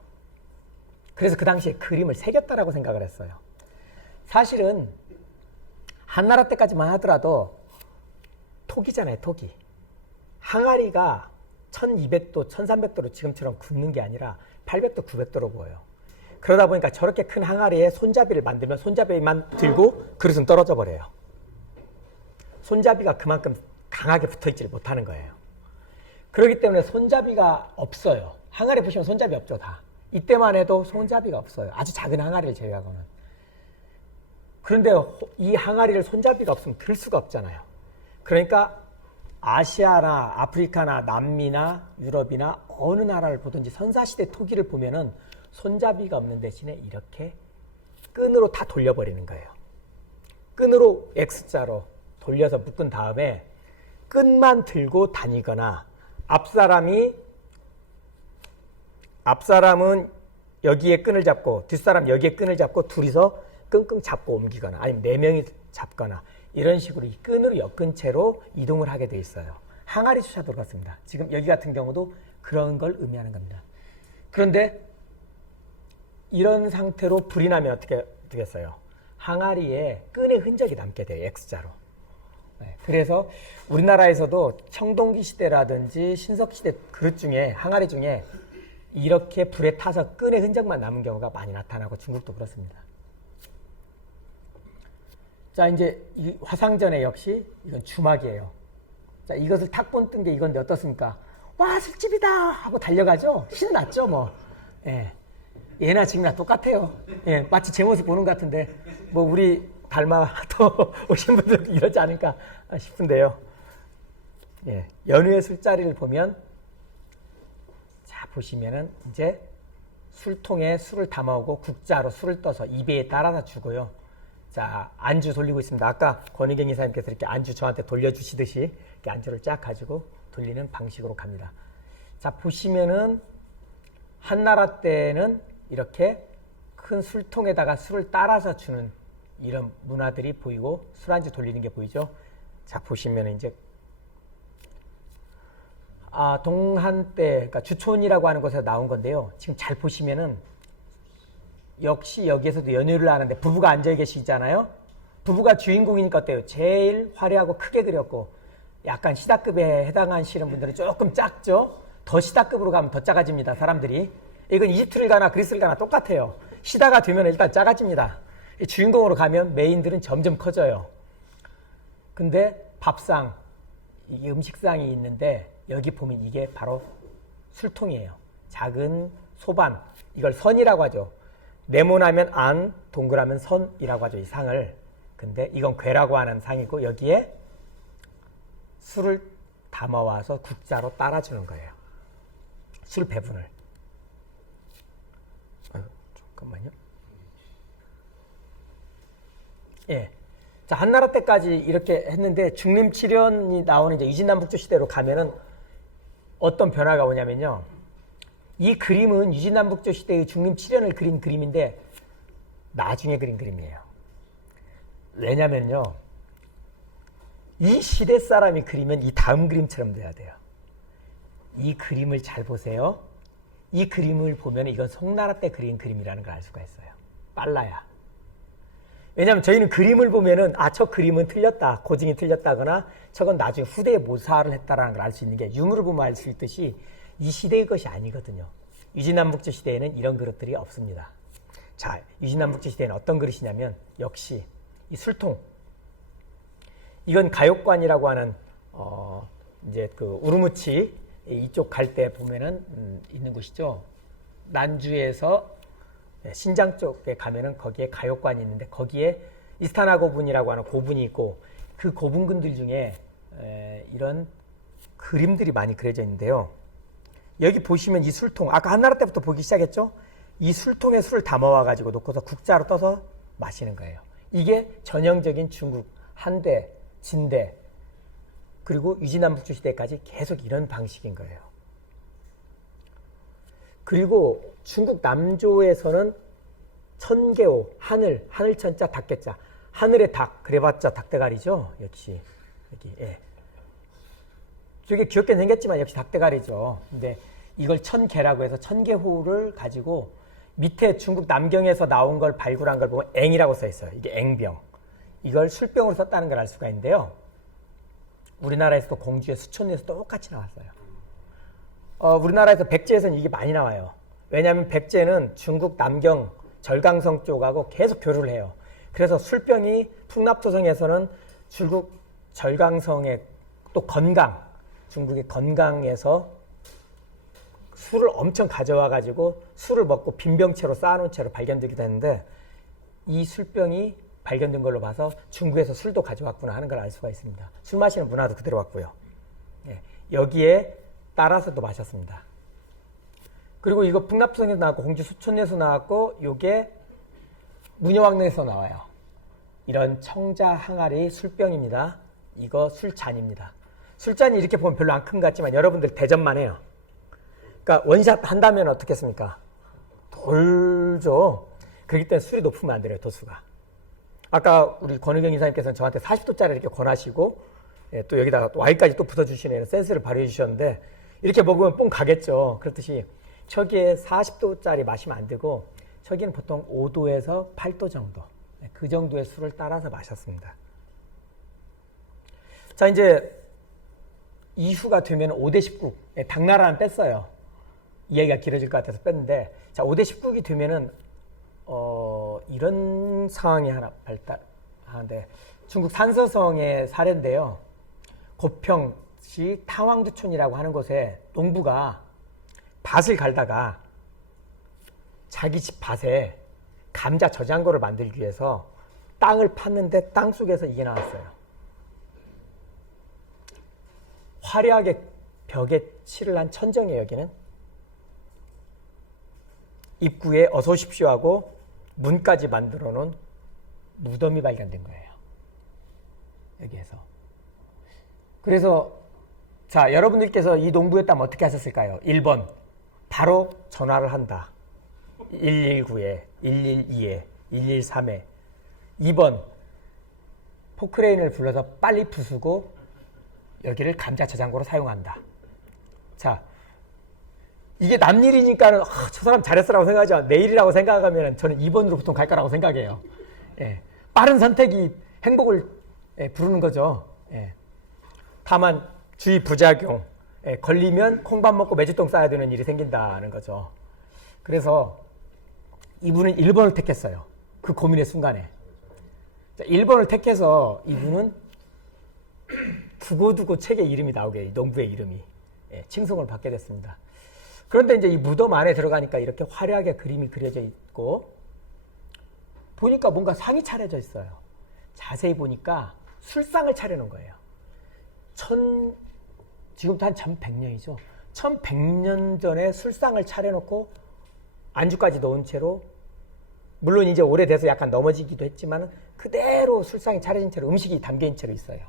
그래서 그 당시에 그림을 새겼다라고 생각을 했어요. 사실은 한나라 때까지만 하더라도 토기잖아요, 토기. 항아리가 1200도, 1300도로 지금처럼 굽는 게 아니라 800도, 900도로 구워요. 그러다 보니까 저렇게 큰 항아리에 손잡이를 만들면 손잡이만 들고 그릇은 떨어져 버려요. 손잡이가 그만큼 강하게 붙어있지를 못하는 거예요. 그렇기 때문에 손잡이가 없어요. 항아리 보시면 손잡이 없죠, 다. 이때만 해도 손잡이가 없어요. 아주 작은 항아리를 제외하고는. 그런데 이 항아리를 손잡이가 없으면 들 수가 없잖아요. 그러니까 아시아나 아프리카나 남미나 유럽이나 어느 나라를 보든지 선사시대 토기를 보면은 손잡이가 없는 대신에 이렇게 끈으로 다 돌려버리는 거예요. 끈으로 X자로 돌려서 묶은 다음에 끈만 들고 다니거나 앞사람은 여기에 끈을 잡고 뒷사람 여기에 끈을 잡고 둘이서 끙끙 잡고 옮기거나 아니면 4명이 잡거나 이런 식으로 이 끈으로 엮은 채로 이동을 하게 돼 있어요. 항아리 수차도 그렇습니다. 지금 여기 같은 경우도 그런 걸 의미하는 겁니다. 그런데 이런 상태로 불이 나면 어떻게 되겠어요? 항아리에 끈의 흔적이 남게 돼요. X자로. 네, 그래서 우리나라에서도 청동기 시대라든지 신석시대 그릇 중에 항아리 중에 이렇게 불에 타서 끈의 흔적만 남은 경우가 많이 나타나고 중국도 그렇습니다. 자, 이제 이 화상전에 역시 이건 주막이에요. 자, 이것을 탁본 뜬 게 이건데 어떻습니까? 와, 술집이다 하고 달려가죠. 신났죠, 뭐. 예. 예나 지금이나 똑같아요. 예, 마치 제 모습 보는 것 같은데 뭐 우리 닮아 또 오신 분들 이러지 않을까 싶은데요. 예, 연휴의 술자리를 보면 자 보시면은 이제 술통에 술을 담아오고 국자로 술을 떠서 입에 따라다 주고요. 자 안주 돌리고 있습니다. 아까 권희경 이사님께서 이렇게 안주 저한테 돌려주시듯이 이렇게 안주를 쫙 가지고 돌리는 방식으로 갑니다. 자 보시면은 한나라 때는 이렇게 큰 술통에다가 술을 따라서 주는 이런 문화들이 보이고 술안주 돌리는 게 보이죠. 자 보시면 이제 동한 때 그러니까 주촌이라고 하는 곳에서 나온 건데요. 지금 잘 보시면은 역시 여기에서도 연유를 하는데 부부가 앉아 계시잖아요. 부부가 주인공이니까 어때요? 제일 화려하고 크게 그렸고 약간 시다급에 해당하시는 분들은 조금 작죠. 더 시다급으로 가면 더 작아집니다. 사람들이. 이건 이집트를 가나 그리스를 가나 똑같아요. 시다가 되면 일단 작아집니다. 주인공으로 가면 메인들은 점점 커져요. 근데 밥상, 이게 음식상이 있는데 여기 보면 이게 바로 술통이에요. 작은 소반, 이걸 선이라고 하죠. 네모나면 안, 동그라면 선이라고 하죠. 이 상을. 근데 이건 괴라고 하는 상이고 여기에 술을 담아와서 국자로 따라주는 거예요. 술 배분을. 잠깐만요. 예. 자, 한나라 때까지 이렇게 했는데 중림칠연이 나오는 이제 유진남북조 시대로 가면은 어떤 변화가 오냐면요. 이 그림은 유진남북조 시대의 중림칠연을 그린 그림인데 나중에 그린 그림이에요. 왜냐면요. 이 시대 사람이 그리면 이 다음 그림처럼 돼야 돼요. 이 그림을 잘 보세요. 이 그림을 보면 이건 송나라 때 그린 그림이라는 걸 알 수가 있어요. 빨라야. 왜냐하면 저희는 그림을 보면은 저 그림은 틀렸다, 고증이 틀렸다거나 저건 나중에 후대에 모사를 했다라는 걸 알 수 있는 게 유물을 보면 알 수 있듯이 이 시대의 것이 아니거든요. 유진남북조 시대에는 이런 그릇들이 없습니다. 자, 유진남북조 시대에는 어떤 그릇이냐면 역시 이 술통. 이건 가욕관이라고 하는 이제 그 우르무치 이쪽 갈 때 보면은 있는 곳이죠. 난주에서 신장 쪽에 가면은 거기에 가요관이 있는데 거기에 이스타나 고분이라고 하는 고분이 있고 그 고분군들 중에 이런 그림들이 많이 그려져 있는데요. 여기 보시면 이 술통, 아까 한나라 때부터 보기 시작했죠? 이 술통에 술을 담아와 가지고 놓고서 국자로 떠서 마시는 거예요. 이게 전형적인 중국 한대, 진대, 그리고 유진남북조 시대까지 계속 이런 방식인 거예요. 그리고 중국 남조에서는 천개호, 하늘, 하늘천자, 닭개자, 하늘의 닭, 그래봤자 닭대가리죠. 역시 여기. 예. 되게 귀엽게 생겼지만 역시 닭대가리죠. 근데 이걸 천개라고 해서 천개호를 가지고 밑에 중국 남경에서 나온 걸 발굴한 걸 보면 앵이라고 써 있어요. 이게 앵병. 이걸 술병으로 썼다는 걸 알 수가 있는데요. 우리나라에서도 공주의 수천리에서 똑같이 나왔어요. 우리나라에서 백제에서는 이게 많이 나와요. 왜냐하면 백제는 중국 남경 절강성 쪽하고 계속 교류를 해요. 그래서 술병이 풍납토성에서는 중국 절강성의 또 건강, 중국의 건강에서 술을 엄청 가져와 가지고 술을 먹고 빈병채로 쌓아놓은 채로 발견되기도 했는데 이 술병이 발견된 걸로 봐서 중국에서 술도 가져왔구나 하는 걸 알 수가 있습니다. 술 마시는 문화도 그대로 왔고요. 예, 여기에 따라서도 마셨습니다. 그리고 이거 풍납토성에서 나왔고 공주 수천리에서 나왔고 이게 문여왕릉에서 나와요. 이런 청자 항아리 술병입니다. 이거 술잔입니다. 술잔이 이렇게 보면 별로 안 큰 것 같지만 여러분들 대접만 해요. 그러니까 원샷 한다면 어떻겠습니까? 돌죠. 그렇기 때문에 술이 높으면 안 돼요. 도수가. 아까 우리 권은경 이사님께서는 저한테 40도짜리 이렇게 권하시고 또 여기다가 또 와인까지 또 붙여주시는 센스를 발휘해 주셨는데 이렇게 먹으면 뽕 가겠죠. 그렇듯이 저기에 40도짜리 마시면 안 되고 저기는 보통 5도에서 8도 정도 그 정도의 술을 따라서 마셨습니다. 자, 이제 이후가 되면 5대 19 당나라는 뺐어요. 이야기가 길어질 것 같아서 뺐는데 자 5대 19기 되면은 이런 상황이 하나 발달하는데 중국 산서성의 사례인데요. 고평시 탕왕두촌이라고 하는 곳에 농부가 밭을 갈다가 자기 집 밭에 감자 저장고를 만들기 위해서 땅을 팠는데 땅 속에서 이게 나왔어요. 화려하게 벽에 칠을 한 천정이에요. 여기는 입구에 어서 오십시오 하고 문까지 만들어 놓은 무덤이 발견된 거예요. 여기에서. 그래서 자, 여러분들께서 이 농부였다면 어떻게 하셨을까요? 1번 바로 전화를 한다. 119에 112에 113에 2번 포크레인을 불러서 빨리 부수고 여기를 감자 저장고로 사용한다. 자, 이게 남일이니까는 저 사람 잘했어라고 생각하죠. 내일이라고 생각하면 저는 2번으로 보통 갈 거라고 생각해요. 예, 빠른 선택이 행복을 부르는 거죠. 예. 다만 주의 부작용, 걸리면 콩밥 먹고 매주똥 싸야 되는 일이 생긴다는 거죠. 그래서 이분은 1번을 택했어요. 그 고민의 순간에. 자, 1번을 택해서 이분은 두고두고 책에 이름이 나오게 농부의 이름이 칭송을 받게 됐습니다. 그런데 이제 이 무덤 안에 들어가니까 이렇게 화려하게 그림이 그려져 있고 보니까 뭔가 상이 차려져 있어요. 자세히 보니까 술상을 차려놓은 거예요. 지금부터 한 1100년이죠. 1100년 전에 술상을 차려놓고 안주까지 넣은 채로 물론 이제 오래돼서 약간 넘어지기도 했지만 그대로 술상이 차려진 채로 음식이 담겨있는 채로 있어요.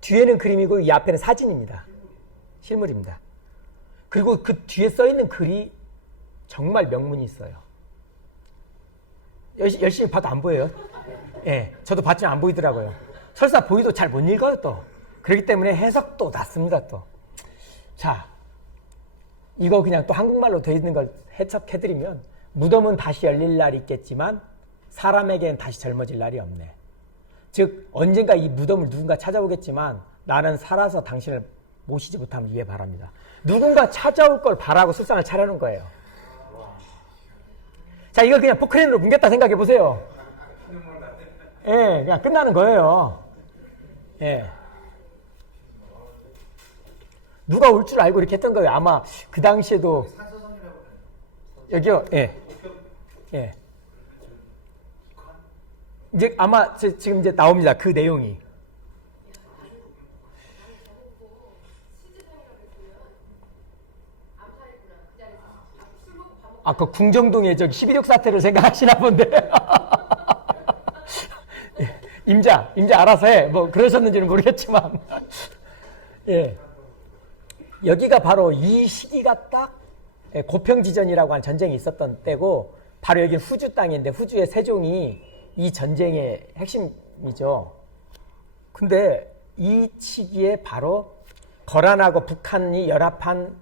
뒤에는 그림이고 이 앞에는 사진입니다. 실물입니다. 그리고 그 뒤에 써있는 글이 정말 명문이 있어요. 열심히 봐도 안 보여요. 예, 저도 봤지만 안 보이더라고요. 설사 보이도 잘 못 읽어요 또. 그렇기 때문에 해석도 낮습니다 또. 자, 이거 그냥 또 한국말로 되어 있는 걸 해석해드리면 무덤은 다시 열릴 날이 있겠지만 사람에게는 다시 젊어질 날이 없네. 즉 언젠가 이 무덤을 누군가 찾아오겠지만 나는 살아서 당신을 모시지 못하면 이해 바랍니다. 누군가 찾아올 걸 바라고 술상을 차려놓은 거예요. 자, 이걸 그냥 포크레인으로 뭉갰다 생각해 보세요. 예, 그냥 끝나는 거예요. 예. 누가 올 줄 알고 이렇게 했던 거예요. 아마 그 당시에도 여기요. 예. 예. 이제 아마 지금 이제 나옵니다. 그 내용이. 아, 그 궁정동의 저기 12.6 사태를 생각하시나 본데. 임자 알아서 해. 뭐 그러셨는지는 모르겠지만. 예. 여기가 바로 이 시기가 딱 고평지전이라고 하는 전쟁이 있었던 때고, 바로 여기 후주 땅인데 후주의 세종이 이 전쟁의 핵심이죠. 근데 이 시기에 바로 거란하고 북한이 연합한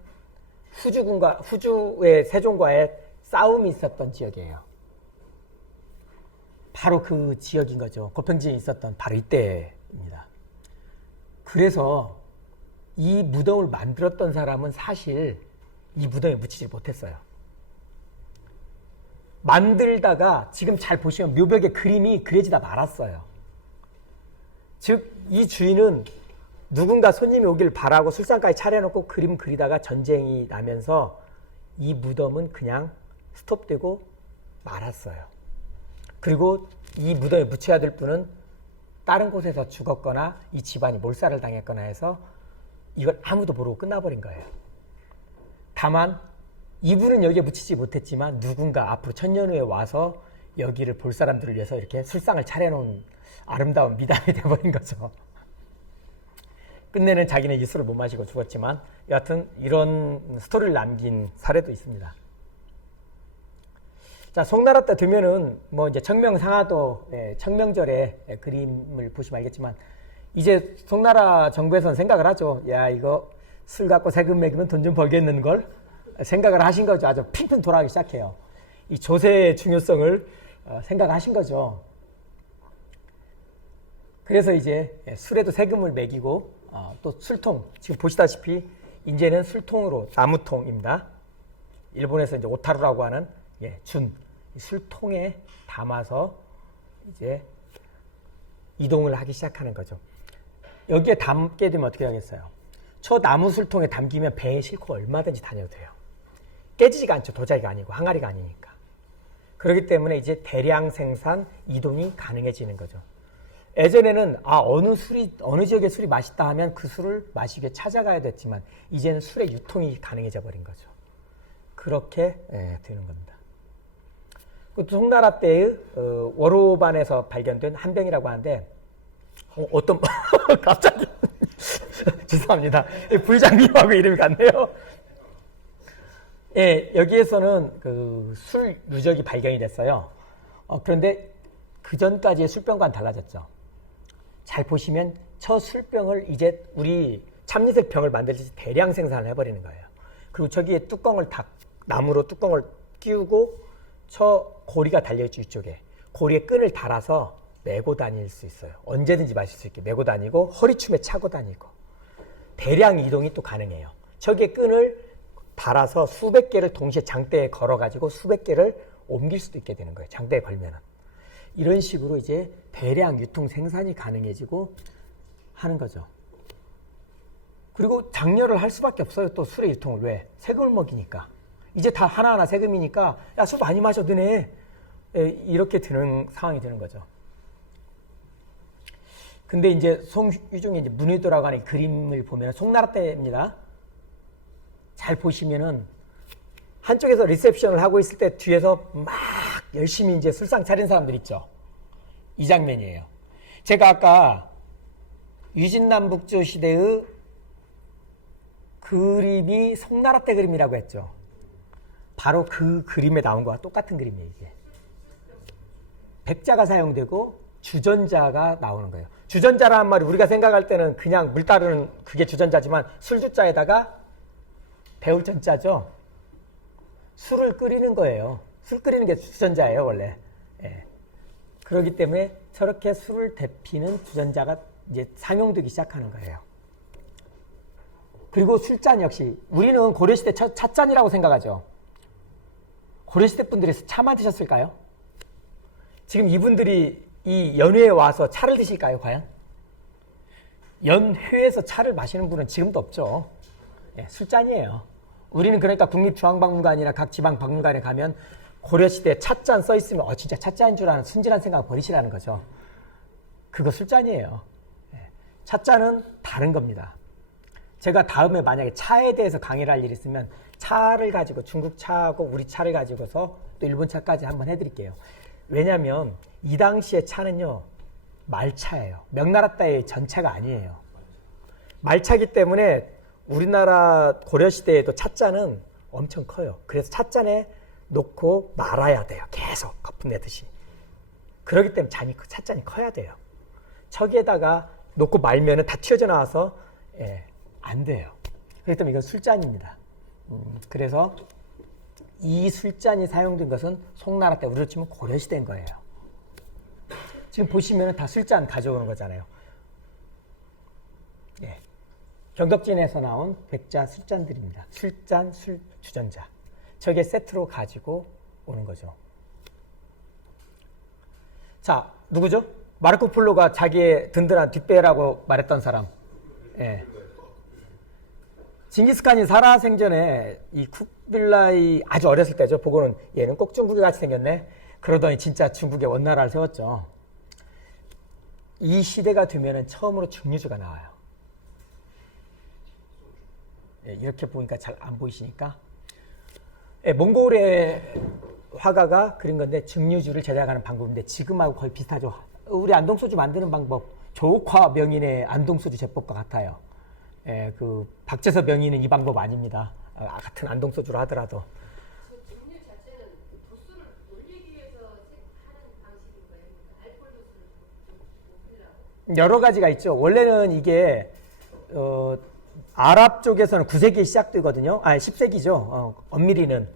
후주의 세종과의 싸움이 있었던 지역이에요. 바로 그 지역인 거죠. 고평지전이 있었던 바로 이때입니다. 그래서 이 무덤을 만들었던 사람은 사실 이 무덤에 묻히지 못했어요. 만들다가 지금 잘 보시면 묘벽에 그림이 그려지다 말았어요. 즉, 이 주인은 누군가 손님이 오길 바라고 술상까지 차려놓고 그림 그리다가 전쟁이 나면서 이 무덤은 그냥 스톱되고 말았어요. 그리고 이 무덤에 묻혀야 될 분은 다른 곳에서 죽었거나 이 집안이 몰살을 당했거나 해서 이걸 아무도 모르고 끝나버린 거예요. 다만 이분은 여기에 묻히지 못했지만 누군가 앞으로 1000년 후에 와서 여기를 볼 사람들을 위해서 이렇게 술상을 차려놓은 아름다운 미담이 돼버린 거죠. 끝내는 자기는 이 술을 못 마시고 죽었지만 여하튼 이런 스토리를 남긴 사례도 있습니다. 자, 송나라 때 되면은 뭐 이제 청명상하도 청명절에 그림을 보시면 알겠지만 이제 송나라 정부에서는 생각을 하죠. 야, 이거 술 갖고 세금 매기면 돈 좀 벌겠는 걸 생각을 하신 거죠. 아주 핑핑 돌아가기 시작해요. 이 조세의 중요성을 생각하신 거죠. 그래서 이제 술에도 세금을 매기고 또 술통, 지금 보시다시피 이제는 술통으로, 나무통입니다. 일본에서 이제 오타루라고 하는 술통에 담아서 이제 이동을 하기 시작하는 거죠. 여기에 담게 되면 어떻게 하겠어요? 저 나무 술통에 담기면 배에 싣고 얼마든지 다녀도 돼요. 깨지지가 않죠. 도자기가 아니고 항아리가 아니니까. 그렇기 때문에 이제 대량 생산, 이동이 가능해지는 거죠. 예전에는 어느 지역의 술이 맛있다 하면 그 술을 마시기 위해 찾아가야 됐지만 이제는 술의 유통이 가능해져 버린 거죠. 그렇게 되는 겁니다. 또 송나라 때의 월호반에서 발견된 한병이라고 하는데 어떤 갑자기 죄송합니다. 불장님하고 이름이 같네요. 예, 여기에서는 그 술 누적이 발견이 됐어요. 그런데 그 전까지의 술병과는 달라졌죠. 잘 보시면 저 술병을 이제 우리 참리색 병을 만들듯이 대량 생산을 해버리는 거예요. 그리고 저기에 뚜껑을 나무로 뚜껑을 끼우고 저 고리가 달려있죠. 이쪽에 고리에 끈을 달아서 메고 다닐 수 있어요. 언제든지 마실 수 있게 메고 다니고 허리춤에 차고 다니고 대량 이동이 또 가능해요. 저기에 끈을 달아서 수백 개를 동시에 장대에 걸어가지고 수백 개를 옮길 수도 있게 되는 거예요. 장대에 걸면은. 이런 식으로 이제 대량 유통 생산이 가능해지고 하는 거죠. 그리고 장려를 할 수밖에 없어요. 또 술의 유통을. 왜? 세금을 먹이니까. 이제 다 하나하나 세금이니까 야, 술 많이 마셔 너네. 이렇게 되는 상황이 되는 거죠. 근데 이제 송유중의 이제 문의도라고 하는 그림을 보면 송나라 때입니다. 잘 보시면은 한쪽에서 리셉션을 하고 있을 때 뒤에서 막 열심히 이제 술상 차린 사람들 있죠. 이 장면이에요. 제가 아까 유진남북조 시대의 그림이 송나라 때 그림이라고 했죠. 바로 그 그림에 나온 거와 똑같은 그림이에요. 이게. 백자가 사용되고 주전자가 나오는 거예요. 주전자라는 말이 우리가 생각할 때는 그냥 물 따르는 그게 주전자지만 술주자에다가 배울 전자죠. 술을 끓이는 거예요. 술 끓이는 게 주전자예요, 원래. 예. 그렇기 때문에 저렇게 술을 데피는 주전자가 이제 상용되기 시작하는 거예요. 그리고 술잔 역시 우리는 고려시대 찻잔이라고 생각하죠. 고려시대 분들이 차만 드셨을까요? 지금 이분들이 이 연회에 와서 차를 드실까요, 과연? 연회에서 차를 마시는 분은 지금도 없죠. 예, 술잔이에요. 우리는 그러니까 국립중앙박물관이나 각 지방박물관에 가면 고려시대 찻잔 써 있으면 진짜 찻잔인 줄 아는 순진한 생각을 버리시라는 거죠. 그거 술잔이에요. 예, 찻잔은 다른 겁니다. 제가 다음에 만약에 차에 대해서 강의를 할 일이 있으면 차를 가지고 중국 차하고 우리 차를 가지고서 또 일본 차까지 한번 해드릴게요. 왜냐하면 이 당시의 차는요, 말차예요. 명나라 때의 전차가 아니에요. 말차기 때문에 우리나라 고려시대에도 찻잔은 엄청 커요. 그래서 찻잔에 놓고 말아야 돼요. 계속 거품 내듯이. 그렇기 때문에 찻잔이 커야 돼요. 척에다가 놓고 말면은 다 튀어져 나와서 안 돼요. 그렇기 때문에 이건 술잔입니다. 그래서 이 술잔이 사용된 것은 송나라 때 우리로 치면 고려시대인 거예요. 지금 보시면 다 술잔 가져오는 거잖아요. 예. 경덕진에서 나온 백자 술잔들입니다. 술잔, 술주전자. 저게 세트로 가지고 오는 거죠. 자, 누구죠? 마르코 폴로가 자기의 든든한 뒷배라고 말했던 사람. 예. 징기스칸이 살아생전에 이 쿠빌라이 아주 어렸을 때죠. 보고는 얘는 꼭 중국에 같이 생겼네. 그러더니 진짜 중국의 원나라를 세웠죠. 이 시대가 되면은 처음으로 증류주가 나와요. 예, 이렇게 보니까 잘 안 보이시니까. 예, 몽골의 화가가 그린 건데 증류주를 제작하는 방법인데 지금하고 거의 비슷하죠. 우리 안동소주 만드는 방법, 조옥화 명인의 안동소주 제법과 같아요. 예, 그 박재서 명인은 이 방법 아닙니다. 같은 안동소주로 하더라도. 그 증류 자체는 도수를 올리기 위해서 하는 방식인 거예요. 알코올 도수를 높이려고. 여러 가지가 있죠. 원래는 이게 아랍 쪽에서는 9세기에 시작되거든요. 10세기죠. 엄밀히는.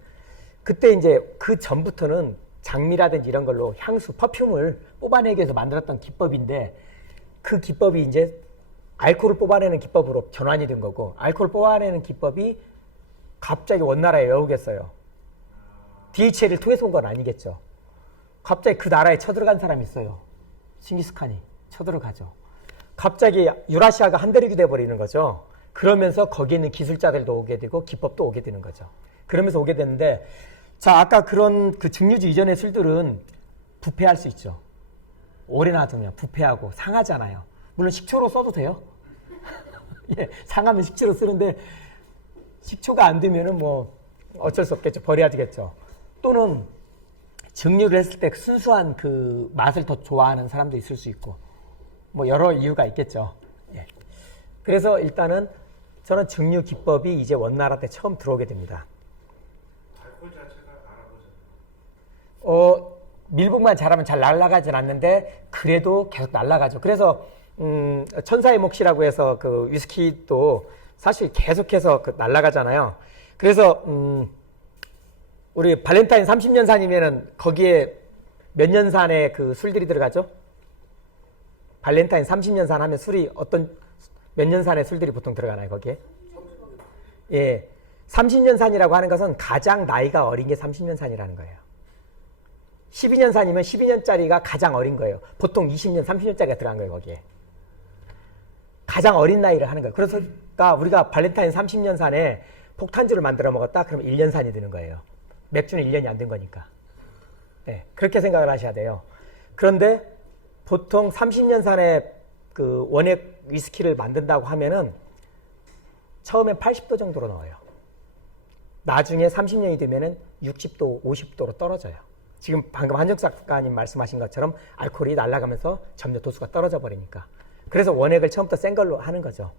그때 이제 그 전부터는 장미라든지 이런 걸로 향수, 퍼퓸을 뽑아내기 위해서 만들었던 기법인데 그 기법이 이제 알코올을 뽑아내는 기법으로 전환이 된 거고 알코올 뽑아내는 기법이 갑자기 원나라에 왜 오겠어요? DHL을 통해서 온 건 아니겠죠. 갑자기 그 나라에 쳐들어간 사람이 있어요. 징기스칸이 쳐들어가죠. 갑자기 유라시아가 한대륙이 돼버리는 거죠. 그러면서 거기에 있는 기술자들도 오게 되고 기법도 오게 되는 거죠. 그러면서 오게 되는데 자 아까 그런 그 증류주 이전의 술들은 부패할 수 있죠. 오래 놔두면 부패하고 상하잖아요. 물론 식초로 써도 돼요. 예, 상하면 식초로 쓰는데 식초가 안 되면은 뭐 어쩔 수 없겠죠. 버려야 되겠죠. 또는 증류를 했을 때 순수한 그 맛을 더 좋아하는 사람도 있을 수 있고 뭐 여러 이유가 있겠죠. 예. 그래서 일단은 저는 증류 기법이 이제 원나라 때 처음 들어오게 됩니다. 알코올 자체가 알아보잖아요. 밀봉만 잘하면 잘 날아가진 않는데 그래도 계속 날아가죠. 그래서 천사의 몫이라고 해서 그 위스키도 사실 계속해서 날아가잖아요. 그래서 우리 발렌타인 30년산이면은 거기에 몇 년산의 그 술들이 들어가죠? 발렌타인 30년산 하면 술이 어떤 몇 년산의 술들이 보통 들어가나요, 거기에? 예. 30년산이라고 하는 것은 가장 나이가 어린 게 30년산이라는 거예요. 12년산이면 12년짜리가 가장 어린 거예요. 보통 20년, 30년짜리가 들어간 거예요, 거기에. 가장 어린 나이를 하는 거예요. 그래서 우리가 발렌타인 30년산에 폭탄주를 만들어 먹었다? 그러면 1년산이 되는 거예요. 맥주는 1년이 안 된 거니까. 네, 그렇게 생각을 하셔야 돼요. 그런데 보통 30년산의 그 원액 위스키를 만든다고 하면은 처음엔 80도 정도로 넣어요. 나중에 30년이 되면은 60도, 50도로 떨어져요. 지금 방금 한정 작가님 말씀하신 것처럼 알코올이 날아가면서 점점 도수가 떨어져 버리니까. 그래서 원액을 처음부터 센 걸로 하는 거죠.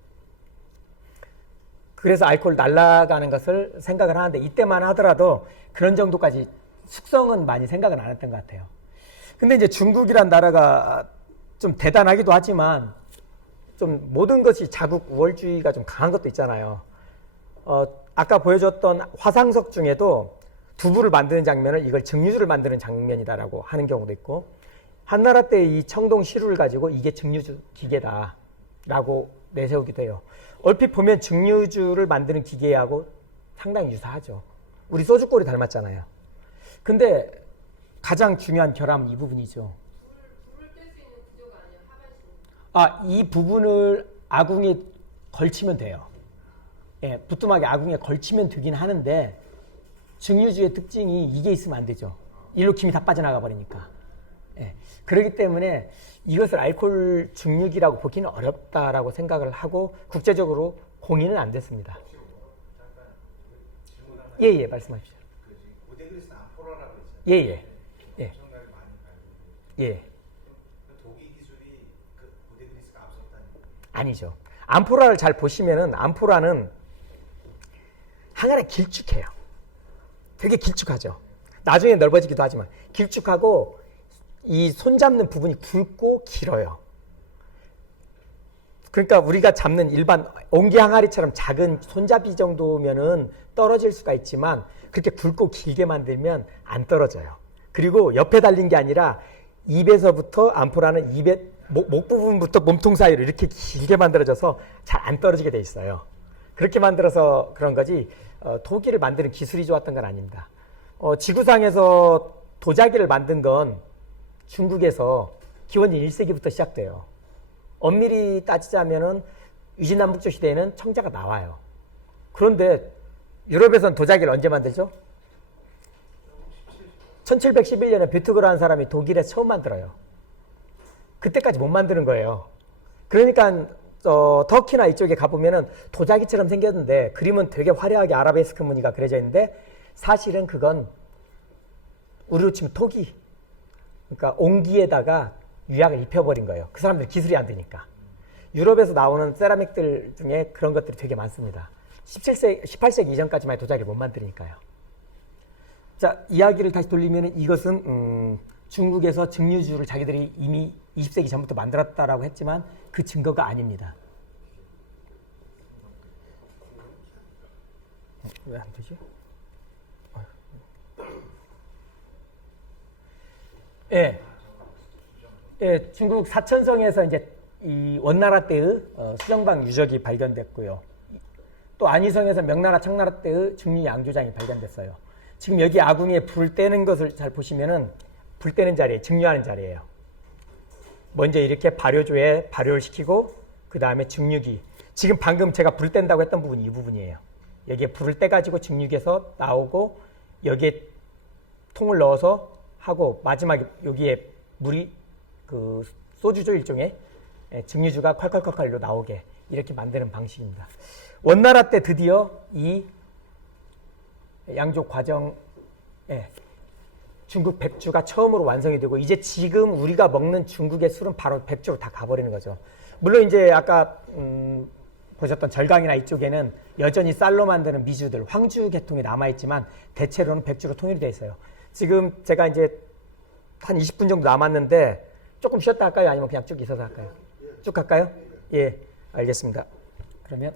그래서 알코올 날아가는 것을 생각을 하는데 이때만 하더라도 그런 정도까지 숙성은 많이 생각은 안 했던 것 같아요. 근데 이제 중국이란 나라가 좀 대단하기도 하지만 좀 모든 것이 자국 우월주의가 좀 강한 것도 있잖아요. 아까 보여줬던 화상석 중에도 두부를 만드는 장면을 이걸 증류주를 만드는 장면이다라고 하는 경우도 있고 한나라 때 이 청동 시루를 가지고 이게 증류주 기계다라고 내세우기도 해요. 얼핏 보면 증류주를 만드는 기계하고 상당히 유사하죠. 우리 소주꼬리 닮았잖아요. 근데 가장 중요한 결함은 이 부분이죠. 불을 뗄 수 있는 구조가 아니라 하반신. 이 부분을 아궁이에 걸치면 돼요. 예, 부뚜막이 아궁이에 걸치면 되긴 하는데 증류주의 특징이 이게 있으면 안 되죠. 일로 김이 다 빠져나가 버리니까. 예, 그렇기 때문에 이것을 알코올 증류기라고 보기는 어렵다라고 생각을 하고 국제적으로 공인은 안 됐습니다. 잠깐 질문 하나. 예, 말씀하십시오. 고데그리스 암포라라고 있어요. 예. 예. 엄청나게 많이 발견돼요. 예. 독일 기술이 그 고데그리스가 앞섰다는 거예요. 아니죠. 암포라를 잘 보시면은 암포라는 항아리 길쭉해요. 되게 길쭉하죠. 나중에 넓어지기도 하지만 길쭉하고 이 손잡는 부분이 굵고 길어요. 그러니까 우리가 잡는 일반 옹기 항아리처럼 작은 손잡이 정도면은 떨어질 수가 있지만 그렇게 굵고 길게 만들면 안 떨어져요. 그리고 옆에 달린 게 아니라 입에서부터 암포라는 입의 목 부분부터 몸통 사이로 이렇게 길게 만들어져서 잘 안 떨어지게 돼 있어요. 그렇게 만들어서 그런 거지 도기를 만드는 기술이 좋았던 건 아닙니다. 지구상에서 도자기를 만든 건 중국에서 기원전 1세기부터 시작돼요. 엄밀히 따지자면은 위진남북조 시대에는 청자가 나와요. 그런데 유럽에서는 도자기를 언제 만들죠? 1711년에 뷰트그라는 사람이 독일에 처음 만들어요. 그때까지 못 만드는 거예요. 그러니까 터키나 이쪽에 가보면은 도자기처럼 생겼는데 그림은 되게 화려하게 아라베스크 무늬가 그려져 있는데 사실은 그건 우리로 치면 토기, 그러니까 옹기에다가 유약을 입혀버린 거예요. 그 사람들 기술이 안 되니까. 유럽에서 나오는 세라믹들 중에 그런 것들이 되게 많습니다. 18세기 이전까지만 도자기를 못 만드니까요. 자, 이야기를 다시 돌리면 이것은 중국에서 증류주를 자기들이 이미 20세기 전부터 만들었다라고 했지만 그 증거가 아닙니다. 왜 안 되지? 예. 예, 중국 사천성에서 이제 이 원나라 때의 수정방 유적이 발견됐고요. 또 안희성에서 명나라 청나라 때의 증류 양조장이 발견됐어요. 지금 여기 아궁이에 불을 떼는 것을 잘 보시면은 불 떼는 자리에 증류하는 자리예요. 먼저 이렇게 발효조에 발효를 시키고 그 다음에 증류기. 지금 방금 제가 불 뗀다고 했던 부분이 이 부분이에요. 여기에 불을 떼가지고 증류기에서 나오고 여기에 통을 넣어서 하고 마지막에 여기에 물이 그 소주죠, 일종의 증류주가 콸콸콸콸로 나오게 이렇게 만드는 방식입니다. 원나라 때 드디어 이 양조 과정에 중국 백주가 처음으로 완성이 되고 이제 지금 우리가 먹는 중국의 술은 바로 백주로 다 가버리는 거죠. 물론 이제 아까 보셨던 절강이나 이쪽에는 여전히 쌀로 만드는 미주들, 황주 계통이 남아있지만 대체로는 백주로 통일이 돼 있어요. 지금 제가 이제 한 20분 정도 남았는데 조금 쉬었다 할까요? 아니면 그냥 쭉 있어서 할까요? 쭉 할까요? 예, 알겠습니다. 그러면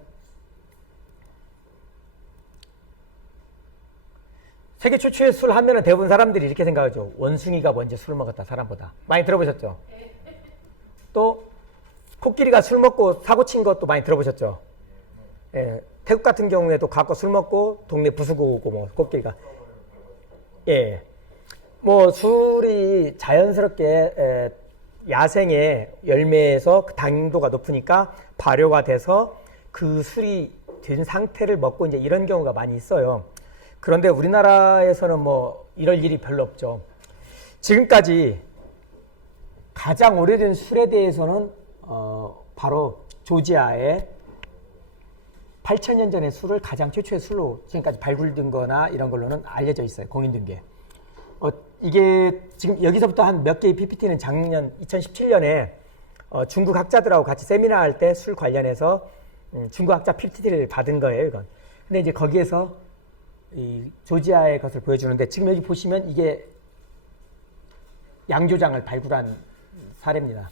세계 최초의 술 하면은 대부분 사람들이 이렇게 생각하죠. 원숭이가 먼저 술 먹었다, 사람보다. 많이 들어보셨죠? 또 코끼리가 술 먹고 사고 친 것도 많이 들어보셨죠? 예, 태국 같은 경우에도 갖고 술 먹고 동네 부수고 오고 뭐 코끼리가. 예, 뭐 술이 자연스럽게 야생의 열매에서 그 당도가 높으니까 발효가 돼서 그 술이 된 상태를 먹고 이제 이런 경우가 많이 있어요. 그런데 우리나라에서는 뭐 이럴 일이 별로 없죠. 지금까지 가장 오래된 술에 대해서는 바로 조지아의 8,000년 전의 술을 가장 최초의 술로 지금까지 발굴된 거나 이런 걸로는 알려져 있어요. 공인된 게. 이게 지금 여기서부터 한 몇 개의 PPT는 작년 2017년에 중국 학자들하고 같이 세미나 할 때 술 관련해서 중국 학자 PPT를 받은 거예요, 이건. 근데 이제 거기에서 이 조지아의 것을 보여주는데 지금 여기 보시면 이게 양조장을 발굴한 사례입니다.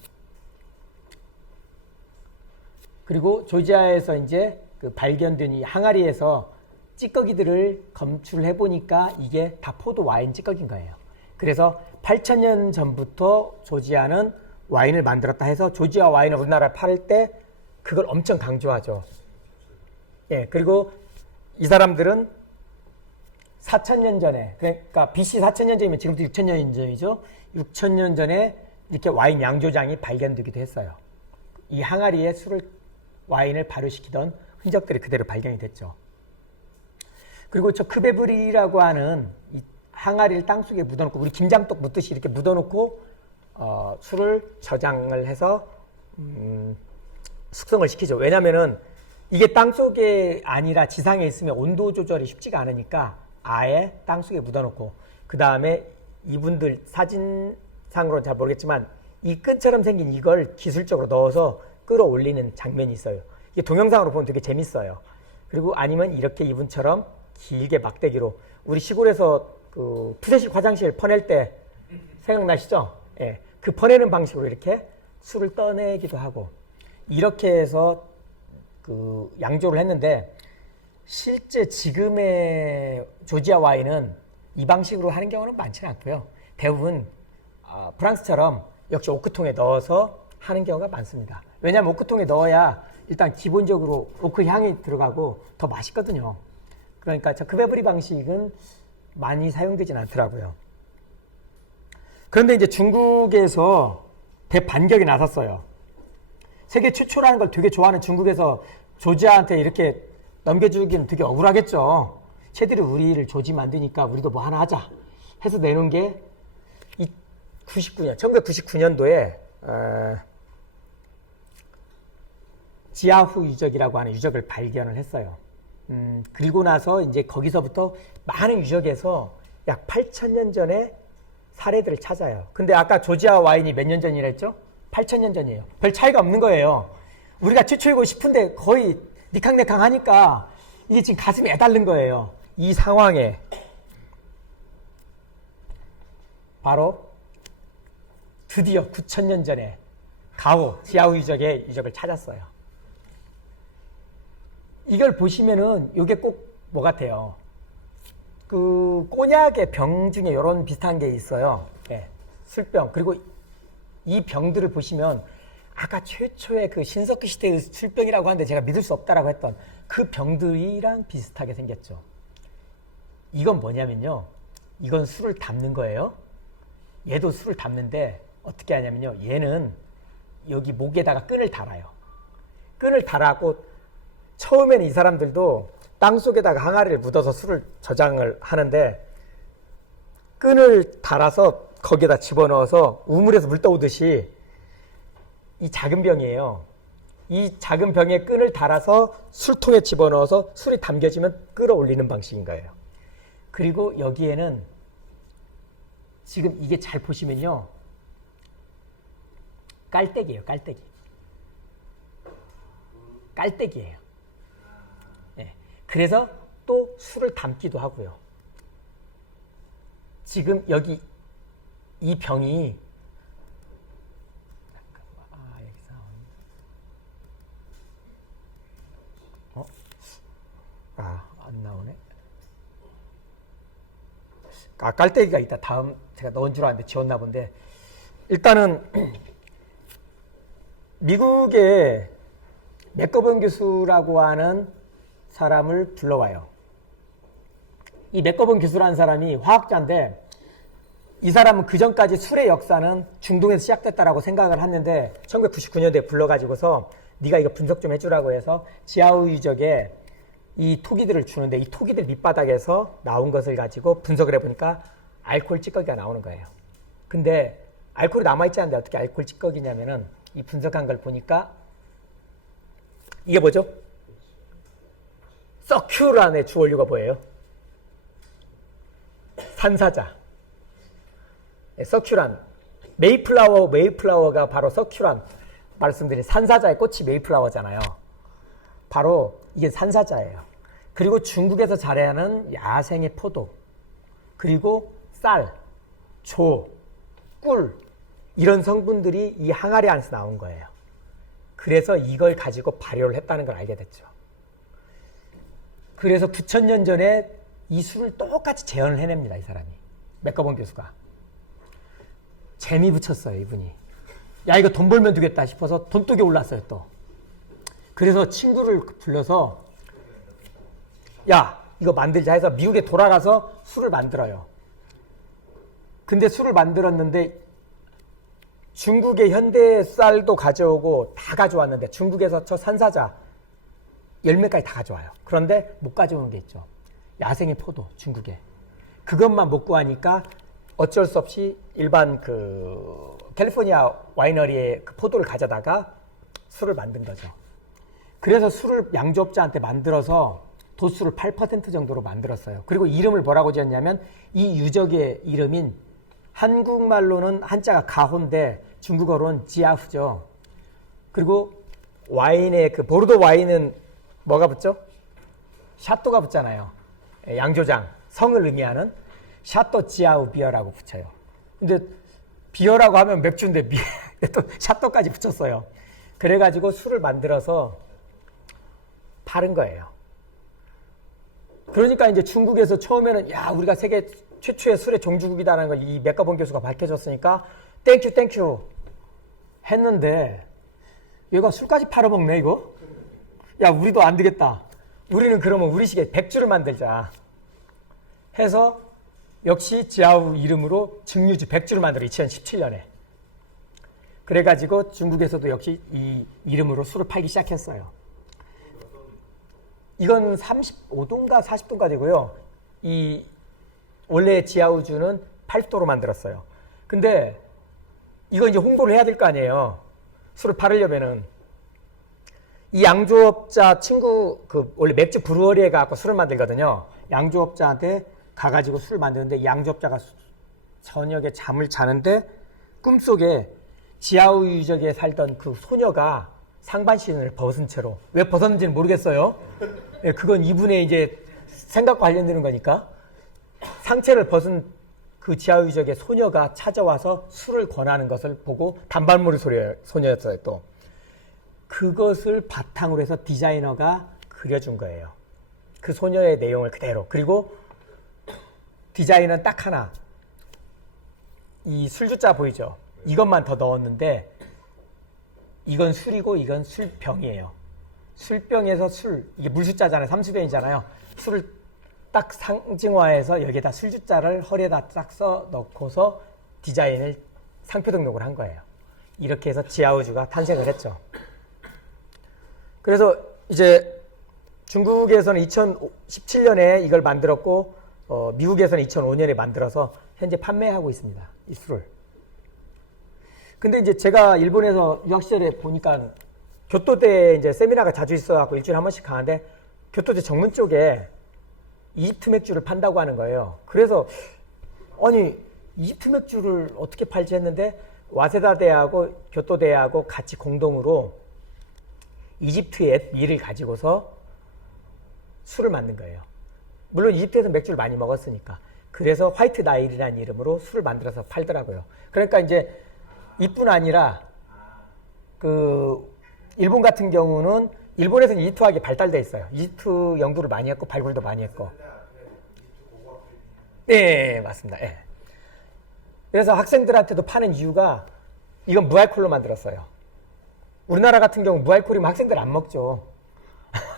그리고 조지아에서 이제 그 발견된 이 항아리에서 찌꺼기들을 검출해 보니까 이게 다 포도 와인 찌꺼기인 거예요. 그래서 8,000년 전부터 조지아는 와인을 만들었다 해서 조지아 와인을 우리나라에 팔 때 그걸 엄청 강조하죠. 예, 그리고 이 사람들은 4,000년 전에, 그러니까 BC 4,000년 전이면 지금부터 6,000년 전이죠. 6,000년 전에 이렇게 와인 양조장이 발견되기도 했어요. 이 항아리에 와인을 발효시키던 흔적들이 그대로 발견이 됐죠. 그리고 저 크베브리라고 하는 이 항아리를 땅속에 묻어놓고 우리 김장떡 묻듯이 이렇게 묻어놓고 술을 저장을 해서 숙성을 시키죠. 왜냐면은 이게 땅속에 아니라 지상에 있으면 온도 조절이 쉽지가 않으니까 아예 땅속에 묻어놓고 그 다음에 이분들 사진상으로는 잘 모르겠지만 이 끈처럼 생긴 이걸 기술적으로 넣어서 끌어올리는 장면이 있어요. 이게 동영상으로 보면 되게 재밌어요. 그리고 아니면 이렇게 이분처럼 길게 막대기로 우리 시골에서 그 푸세식 화장실 퍼낼 때 생각나시죠? 예, 그 퍼내는 방식으로 이렇게 술을 떠내기도 하고 이렇게 해서 그 양조를 했는데 실제 지금의 조지아 와인은 이 방식으로 하는 경우는 많지는 않고요. 대부분 프랑스처럼 역시 오크통에 넣어서 하는 경우가 많습니다. 왜냐하면 오크통에 넣어야 일단 기본적으로 오크 향이 들어가고 더 맛있거든요. 그러니까 저 크베브리 방식은 많이 사용되진 않더라고요. 그런데 이제 중국에서 대반격이 나섰어요. 세계 최초라는 걸 되게 좋아하는 중국에서 조지아한테 이렇게 넘겨주기는 되게 억울하겠죠. 쟤들이 우리를 조지 만드니까 우리도 뭐 하나 하자 해서 내놓은 게 1999년도에 지아후 유적이라고 하는 유적을 발견을 했어요. 그리고 나서 이제 거기서부터 많은 유적에서 약 8,000년 전에 사례들을 찾아요. 근데 아까 조지아 와인이 몇 년 전이라 했죠? 8,000년 전이에요. 별 차이가 없는 거예요. 우리가 최초이고 싶은데 거의 니캉네캉 하니까 이게 지금 가슴이 애달른 거예요. 이 상황에 바로 드디어 9,000년 전에 가오, 지아후 유적을 찾았어요. 이걸 보시면은 이게 꼭 뭐 같아요. 그 꼬냑의 병 중에 이런 비슷한 게 있어요. 네, 술병. 그리고 이 병들을 보시면 아까 최초의 그 신석기 시대의 술병이라고 하는데 제가 믿을 수 없다라고 했던 그 병들이랑 비슷하게 생겼죠. 이건 뭐냐면요. 이건 술을 담는 거예요. 얘도 술을 담는데 어떻게 하냐면요. 얘는 여기 목에다가 끈을 달아요. 끈을 달아고 처음에는 이 사람들도 땅속에다가 항아리를 묻어서 술을 저장을 하는데 끈을 달아서 거기에다 집어넣어서 우물에서 물 떠오듯이 이 작은 병이에요. 이 작은 병에 끈을 달아서 술통에 집어넣어서 술이 담겨지면 끌어올리는 방식인 거예요. 그리고 여기에는 지금 이게 잘 보시면요. 깔때기예요. 깔때기. 깔때기예요. 네. 그래서 또 술을 담기도 하고요. 지금 여기 이 병이 안 나오네. 깔때기가 있다. 다음 제가 넣은 줄 알았는데 지웠나 본데 일단은 미국의 맥거번 교수라고 하는 사람을 불러와요. 이 맥거번 교수라는 사람이 화학자인데 이 사람은 그 전까지 술의 역사는 중동에서 시작됐다라고 생각을 했는데 1999년도에 불러가지고서 네가 이거 분석 좀 해주라고 해서 지아우 유적에 이 토기들을 주는데 이 토기들 밑바닥에서 나온 것을 가지고 분석을 해보니까 알코올 찌꺼기가 나오는 거예요. 근데 알코올이 남아있지 않은데 어떻게 알코올 찌꺼기냐면은 이 분석한 걸 보니까 이게 뭐죠? 서큐란의 주원료가 뭐예요? 산사자. 서큐란. 메이플라워가 바로 서큐란. 말씀드린 산사자의 꽃이 메이플라워잖아요. 바로 이게 산사자예요. 그리고 중국에서 잘하는 야생의 포도, 그리고 쌀, 조, 꿀 이런 성분들이 이 항아리 안에서 나온 거예요. 그래서 이걸 가지고 발효를 했다는 걸 알게 됐죠. 그래서 9,000년 전에 이 술을 똑같이 재현을 해냅니다. 이 사람이. 맥거번 교수가. 재미 붙였어요. 이분이. 야 이거 돈 벌면 되겠다 싶어서 돈독이 올랐어요. 또. 그래서 친구를 불러서 야 이거 만들자 해서 미국에 돌아가서 술을 만들어요. 근데 술을 만들었는데 중국의 현대 쌀도 가져오고 다 가져왔는데 중국에서 저 산사자 열매까지 다 가져와요. 그런데 못 가져오는 게 있죠. 야생의 포도, 중국에. 그것만 못 구하니까 어쩔 수 없이 일반 그 캘리포니아 와이너리의 그 포도를 가져다가 술을 만든 거죠. 그래서 술을 양조업자한테 만들어서 도수를 8% 정도로 만들었어요. 그리고 이름을 뭐라고 지었냐면 이 유적의 이름인 한국말로는 한자가 가호인데 중국어로는 지아후죠. 그리고 와인의 그 보르도 와인은 뭐가 붙죠? 샤또가 붙잖아요. 양조장, 성을 의미하는 샤또 지아우 비어라고 붙여요. 근데 비어라고 하면 맥주인데 또 샤또까지 붙였어요. 그래가지고 술을 만들어서 파는 거예요. 그러니까 이제 중국에서 처음에는 야 우리가 세계 최초의 술의 종주국이다라는 걸 이 맥가본 교수가 밝혀줬으니까 땡큐 했는데 얘가 술까지 팔아먹네 이거. 야 우리도 안 되겠다. 우리는 그러면 우리식의 백주를 만들자 해서 역시 지아우 이름으로 증류주 백주를 만들어 2017년에. 그래가지고 중국에서도 역시 이 이름으로 술을 팔기 시작했어요. 이건 35도인가 40도까지고요. 이 원래 지아우주는 8도로 만들었어요. 근데 이거 이제 홍보를 해야 될 거 아니에요. 술을 팔으려면은 이 양조업자 친구 그 원래 맥주 브루어리에 가서 술을 만들거든요. 양조업자한테 가가지고 술을 만드는데 양조업자가 저녁에 잠을 자는데 꿈속에 지아우 유적에 살던 그 소녀가 상반신을 벗은 채로 왜 벗었는지는 모르겠어요. 네, 그건 이분의 이제 생각과 관련되는 거니까 상체를 벗은 그 지하유 유적의 소녀가 찾아와서 술을 권하는 것을 보고 단발머리 소녀였어요. 또 그것을 바탕으로 해서 디자이너가 그려준 거예요. 그 소녀의 내용을 그대로. 그리고 디자인은 딱 하나. 이 술주자 보이죠? 이것만 더 넣었는데 이건 술이고 이건 술병이에요. 술병에서 술, 이게 물숫자잖아요. 삼수변이잖아요. 술을 딱 상징화해서 여기에다 술주자를 허리에다 딱 써 넣고서 디자인을 상표 등록을 한 거예요. 이렇게 해서 지아우주가 탄생을 했죠. 그래서 이제 중국에서는 2017년에 이걸 만들었고 미국에서는 2005년에 만들어서 현재 판매하고 있습니다. 이 술을. 근데 이제 제가 일본에서 유학 시절에 보니까 교토대에 이제 세미나가 자주 있어갖고 일주일에 한 번씩 가는데 교토대 정문 쪽에 이집트 맥주를 판다고 하는 거예요. 그래서 아니 이집트 맥주를 어떻게 팔지 했는데 와세다대하고 교토대하고 같이 공동으로 이집트의 밀을 가지고서 술을 만든 거예요. 물론 이집트에서 맥주를 많이 먹었으니까. 그래서 화이트 나일이라는 이름으로 술을 만들어서 팔더라고요. 그러니까 이제 이뿐 아니라 그 일본 같은 경우는 일본에서는 이집트학이 발달돼 있어요. 이집트 연구를 많이 했고 발굴도 많이 했고. 네, 맞습니다. 네. 그래서 학생들한테도 파는 이유가 이건 무알콜로 만들었어요. 우리나라 같은 경우 무알콜이면 학생들 안 먹죠.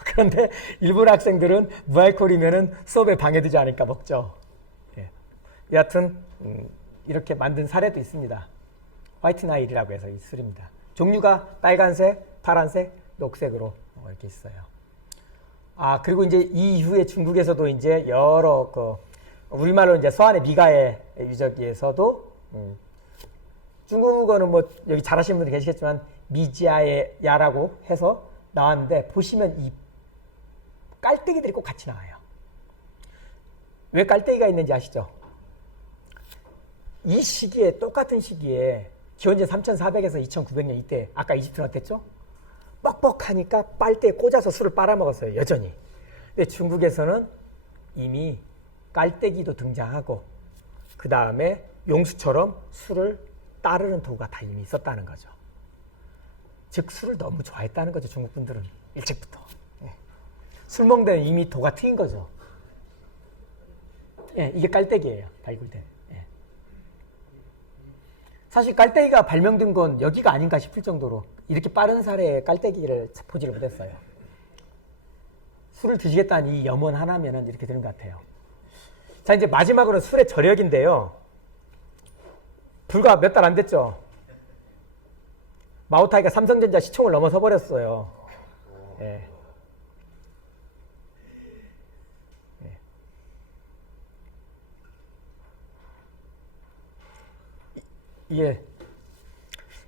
그런데 일본 학생들은 무알콜이면은 수업에 방해되지 않을까 먹죠. 네. 여하튼 이렇게 만든 사례도 있습니다. 화이트 나일이라고 해서 이 술입니다. 종류가 빨간색, 파란색, 녹색으로 이렇게 있어요. 아, 그리고 이제 이 이후에 중국에서도 이제 여러 우리말로 이제 서안의 미가의 유적에서도 중국어는 뭐 여기 잘 아시는 분들 계시겠지만 미지아의 야라고 해서 나왔는데 보시면 이 깔때기들이 꼭 같이 나와요. 왜 깔때기가 있는지 아시죠? 이 시기에 똑같은 시기에 기원전 3400에서 2900년 이때 아까 이집트는 어땠죠? 뻑뻑하니까 빨대에 꽂아서 술을 빨아먹었어요. 여전히. 근데 중국에서는 이미 깔때기도 등장하고 그 다음에 용수처럼 술을 따르는 도구가 다 이미 있었다는 거죠. 즉 술을 너무 좋아했다는 거죠. 중국 분들은 일찍부터. 예. 술 먹는 데는 이미 도가 트인 거죠. 예, 이게 깔때기예요. 발굴된. 예. 사실 깔때기가 발명된 건 여기가 아닌가 싶을 정도로 이렇게 빠른 사례에 깔때기를 보지를 못했어요. 술을 드시겠다는 이 염원 하나면은 이렇게 되는 것 같아요. 자, 이제 마지막으로 술의 저력인데요. 불과 몇 달 안 됐죠. 마오타이가 삼성전자 시총을 넘어서 버렸어요. 예. 이게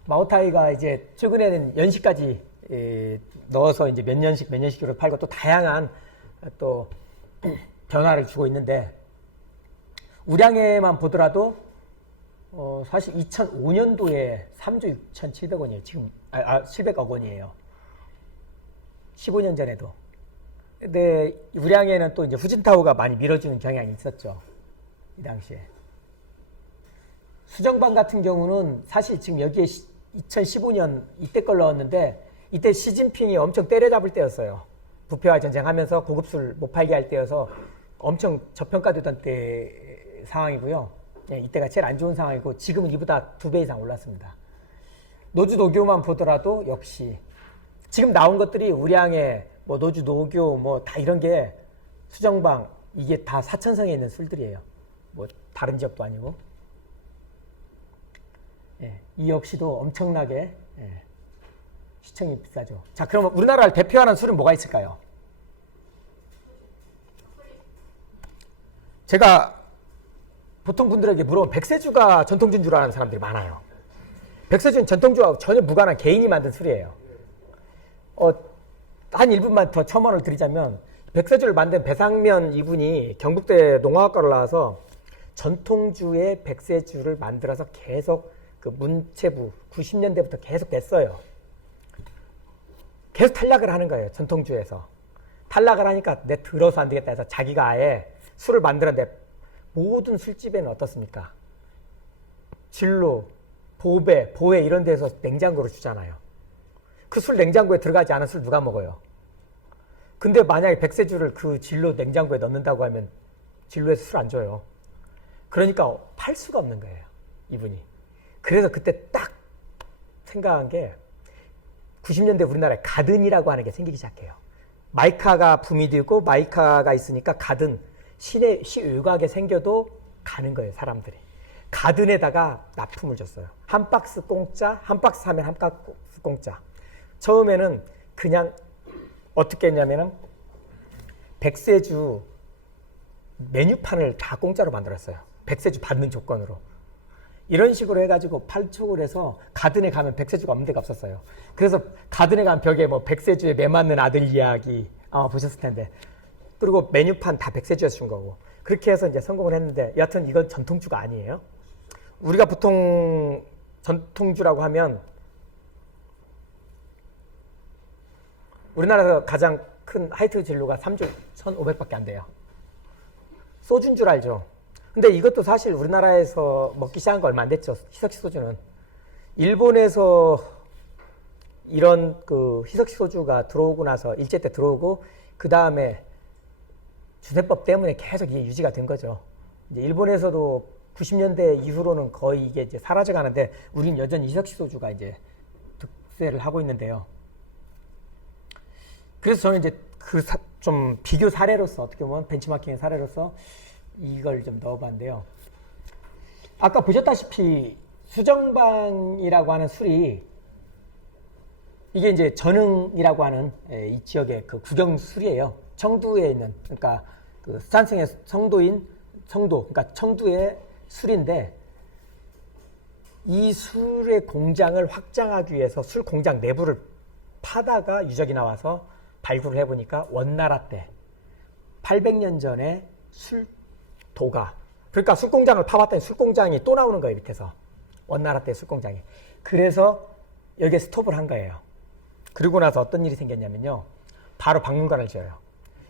마오타이가 이제 최근에는 연식까지 넣어서 이제 몇 년씩으로 팔고 또 다양한 또 변화를 주고 있는데 우량에만 보더라도 사실 2005년도에 3조 6,700원이에요. 지금 700억 원이에요. 15년 전에도. 근데 우량에는 또 이제 후진타오가 많이 밀어주는 경향이 있었죠. 이 당시에. 수정방 같은 경우는 사실 지금 여기에 2015년 이때 걸 넣었는데 이때 시진핑이 엄청 때려잡을 때였어요. 부패와 전쟁하면서 고급술 못 팔게 할 때여서 엄청 저평가되던 때 상황이고요. 예, 이때가 제일 안 좋은 상황이고 지금은 이보다 2배 이상 올랐습니다. 노주 노교만 보더라도 역시 지금 나온 것들이 우량에 뭐 노주 노교 뭐 다 이런 게 수정방 이게 다 사천성에 있는 술들이에요. 뭐 다른 지역도 아니고. 예, 이 역시도 엄청나게 시청이 비싸죠. 자, 그러면 우리나라를 대표하는 술은 뭐가 있을까요? 제가 보통 분들에게 물어보면 백세주가 전통주인 줄 아는 사람들이 많아요. 백세주는 전통주하고 전혀 무관한 개인이 만든 술이에요. 한 1분만 더 첨언을 드리자면 백세주를 만든 배상면 이분이 경북대 농화학과를 나와서 전통주의 백세주를 만들어서 계속 그 문체부 90년대부터 계속 냈어요. 계속 탈락을 하는 거예요. 전통주에서. 탈락을 하니까 내 들어서 안 되겠다 해서 자기가 아예 술을 만들었는데 모든 술집에는 어떻습니까? 진로, 보배 이런 데서 냉장고로 주잖아요. 그 술 냉장고에 들어가지 않은 술 누가 먹어요? 근데 만약에 백세주를 그 진로 냉장고에 넣는다고 하면 진로에서 술 안 줘요. 그러니까 팔 수가 없는 거예요. 이분이. 그래서 그때 딱 생각한 게 90년대 우리나라에 가든이라고 하는 게 생기기 시작해요. 마이카가 붐이 되고 마이카가 있으니까 가든 시 외곽에 생겨도 가는 거예요. 사람들이. 가든에다가 납품을 줬어요. 한 박스 공짜, 한 박스 사면 한 박스 공짜. 처음에는 그냥 어떻게 했냐면은 백세주 메뉴판을 다 공짜로 만들었어요. 백세주 받는 조건으로. 이런 식으로 해가지고 팔촉을 해서 가든에 가면 백세주가 없는 데가 없었어요. 그래서 가든에 가면 벽에 뭐 백세주의 매 맞는 아들 이야기 아마 보셨을 텐데 그리고 메뉴판 다 백세주에서 준 거고 그렇게 해서 이제 성공을 했는데 여하튼 이건 전통주가 아니에요. 우리가 보통 전통주라고 하면 우리나라에서 가장 큰 하이트 진로가 3조 1,500밖에 안 돼요. 소주인 줄 알죠? 근데 이것도 사실 우리나라에서 먹기 시작한 거 얼마 안 됐죠. 희석식 소주는. 일본에서 이런 그 희석식 소주가 들어오고 나서 일제 때 들어오고 그 다음에 주세법 때문에 계속 이게 유지가 된 거죠. 이제 일본에서도 90년대 이후로는 거의 이게 이제 사라져 가는데 우린 여전히 희석식 소주가 이제 득세를 하고 있는데요. 그래서 저는 이제 그 좀 비교 사례로서 어떻게 보면 벤치마킹의 사례로서 이걸 좀 넣어봤는데요. 아까 보셨다시피 수정방이라고 하는 술이 이게 이제 전흥이라고 하는 이 지역의 그 국영 술이에요. 청두에 있는 그러니까 그 수산성의 성도 그러니까 청두의 술인데 이 술의 공장을 확장하기 위해서 술 공장 내부를 파다가 유적이 나와서 발굴을 해보니까 원나라 때 800년 전에 술도가 그러니까 술공장을 파봤더니 술공장이 또 나오는 거예요. 밑에서 원나라 때 술공장이. 그래서 여기에 스톱을 한 거예요. 그리고 나서 어떤 일이 생겼냐면요. 바로 박물관을 지어요.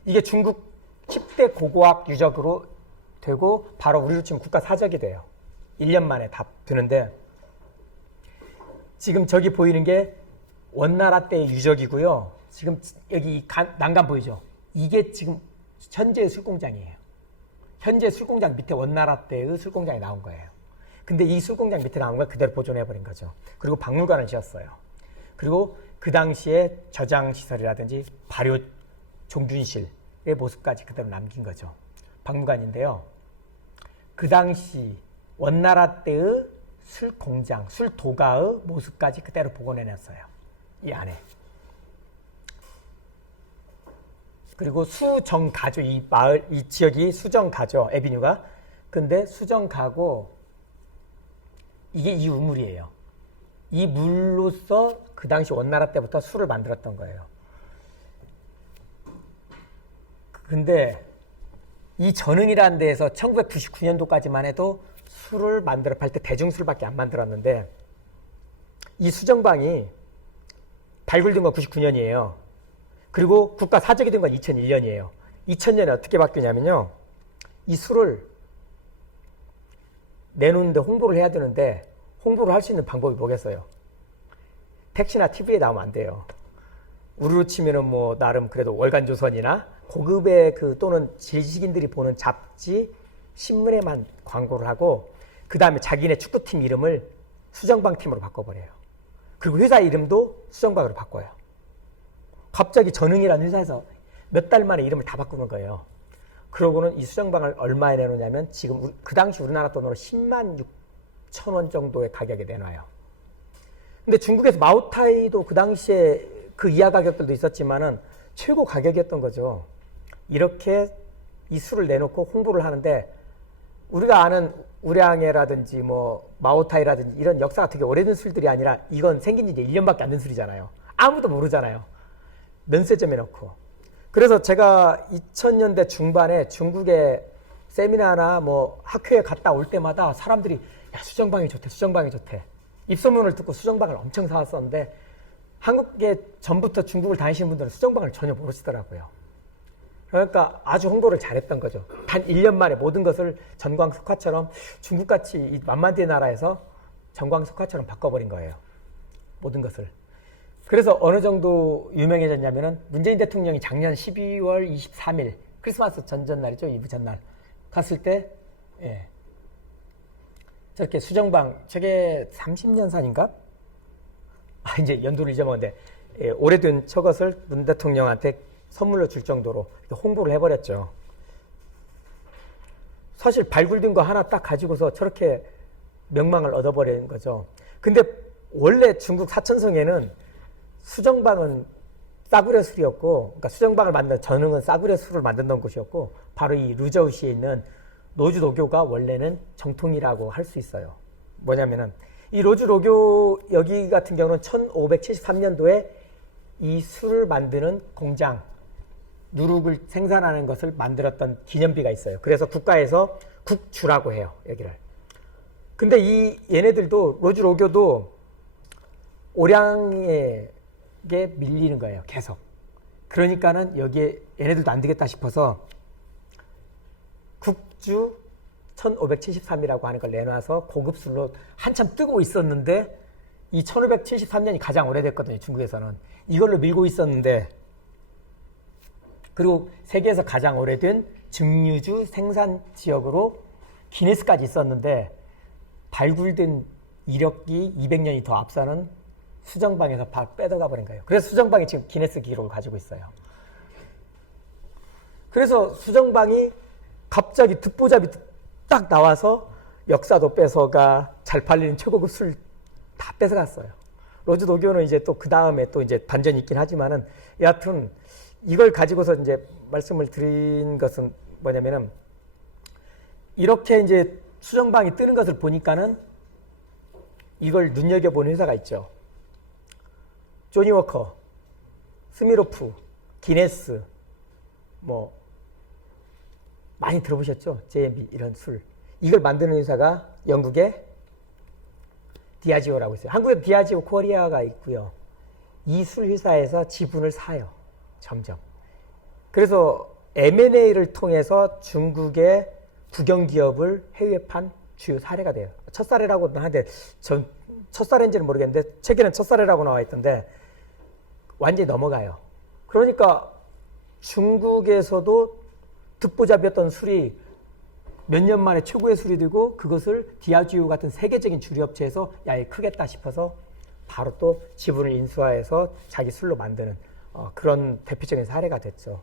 이게 중국 10대 고고학 유적으로 되고 바로 우리로 치면 국가사적이 돼요. 1년 만에 다 되는데 지금 저기 보이는 게 원나라 때의 유적이고요. 지금 여기 난간 보이죠? 이게 지금 현재의 술공장이에요. 현재 술공장 밑에 원나라 때의 술공장이 나온 거예요. 근데 이 술공장 밑에 나온 걸 그대로 보존해버린 거죠. 그리고 박물관을 지었어요. 그리고 그 당시에 저장시설이라든지 발효 종균실의 모습까지 그대로 남긴 거죠. 박물관인데요. 그 당시 원나라 때의 술공장, 술도가의 모습까지 그대로 복원해놨어요. 이 안에. 그리고 수정가죠. 이 마을, 이 지역이 수정가죠. 에비뉴가. 근데 수정가고 이게 이 우물이에요. 이 물로서 그 당시 원나라 때부터 술을 만들었던 거예요. 근데 이 전흥이라는 데에서 1999년도까지만 해도 술을 만들어 팔 때 대중술밖에 안 만들었는데 이 수정방이 발굴된 건 99년이에요. 그리고 국가 사적이 된 건 2001년이에요. 2000년에 어떻게 바뀌냐면요. 이 술을 내놓는데 홍보를 해야 되는데 홍보를 할 수 있는 방법이 뭐겠어요? 택시나 TV에 나오면 안 돼요. 우리로 치면은 뭐 나름 그래도 월간조선이나 고급의 그 또는 지식인들이 보는 잡지, 신문에만 광고를 하고 그 다음에 자기네 축구팀 이름을 수정방 팀으로 바꿔버려요. 그리고 회사 이름도 수정방으로 바꿔요. 갑자기 전흥이라는 회사에서 몇 달 만에 이름을 다 바꾸는 거예요. 그러고는 이 수정방을 얼마에 내놓냐면 지금 그 당시 우리나라 돈으로 10만 6천 원 정도의 가격에 내놔요. 근데 중국에서 마오타이도 그 당시에 그 이하 가격들도 있었지만은 최고 가격이었던 거죠. 이렇게 이 술을 내놓고 홍보를 하는데 우리가 아는 우량해라든지 뭐 마오타이라든지 이런 역사가 되게 오래된 술들이 아니라 이건 생긴 지 이제 1년밖에 안 된 술이잖아요. 아무도 모르잖아요. 면세점에 넣고. 그래서 제가 2000년대 중반에 중국에 세미나나 뭐 학회에 갔다 올 때마다 사람들이 야 수정방이 좋대 수정방이 좋대 입소문을 듣고 수정방을 엄청 사왔었는데 한국에 전부터 중국을 다니시는 분들은 수정방을 전혀 모르시더라고요. 그러니까 아주 홍보를 잘했던 거죠. 단 1년 만에 모든 것을 전광석화처럼 중국같이 이 만만대 나라에서 전광석화처럼 바꿔버린 거예요. 모든 것을. 그래서 어느 정도 유명해졌냐면은 문재인 대통령이 작년 12월 23일 크리스마스 전날이죠. 이브 전날 갔을 때 예. 저렇게 수정방 저게 30년산인가? 이제 연도를 잊어먹었는데 예, 오래된 저것을 문 대통령한테 선물로 줄 정도로 홍보를 해버렸죠. 사실 발굴된 거 하나 딱 가지고서 저렇게 명망을 얻어버리는 거죠. 근데 원래 중국 사천성에는 수정방은 싸구려 술이었고, 그러니까 수정방을 만든 전흥은 싸구려 술을 만든던 곳이었고, 바로 이 루저우시에 있는 로주로교가 원래는 정통이라고 할 수 있어요. 뭐냐면은 이 로주로교 여기 같은 경우는 1573년도에 이 술을 만드는 공장 누룩을 생산하는 것을 만들었던 기념비가 있어요. 그래서 국가에서 국주라고 해요, 여기를. 근데 이 얘네들도 로주로교도 오량에 밀리는 거예요, 계속. 그러니까는 여기에 얘네들도 안 되겠다 싶어서 국주 1573이라고 하는 걸 내놔서 고급술로 한참 뜨고 있었는데 이 1573년이 가장 오래됐거든요, 중국에서는. 이걸로 밀고 있었는데 그리고 세계에서 가장 오래된 증류주 생산 지역으로 기네스까지 있었는데 발굴된 이력이 200년이 더 앞서는 수정방에서 뺏어가 버린 거예요. 그래서 수정방이 지금 기네스 기록을 가지고 있어요. 그래서 수정방이 갑자기 듣보잡이 딱 나와서 역사도 뺏어가 잘 팔리는 최고급 술 다 뺏어갔어요. 로즈도교는 이제 또 그 다음에 또 이제 반전이 있긴 하지만은 여하튼 이걸 가지고서 이제 말씀을 드린 것은 뭐냐면은 이렇게 이제 수정방이 뜨는 것을 보니까는 이걸 눈여겨보는 회사가 있죠. 조니워커, 스미로프, 기네스, 뭐 많이 들어보셨죠? JMB 이런 술. 이걸 만드는 회사가 영국의 디아지오라고 있어요. 한국에 디아지오 코리아가 있고요. 이 술 회사에서 지분을 사요. 점점. 그래서 M&A를 통해서 중국의 국영기업을 해외에 판 주요 사례가 돼요. 첫 사례라고는 하는데 전 첫 사례인지는 모르겠는데 책에는 첫 사례라고 나와 있던데 완전히 넘어가요. 그러니까 중국에서도 듣보잡이었던 술이 몇 년 만에 최고의 술이 되고 그것을 디아지오 같은 세계적인 주류업체에서 야, 이 크겠다 싶어서 바로 또 지분을 인수화해서 자기 술로 만드는 그런 대표적인 사례가 됐죠.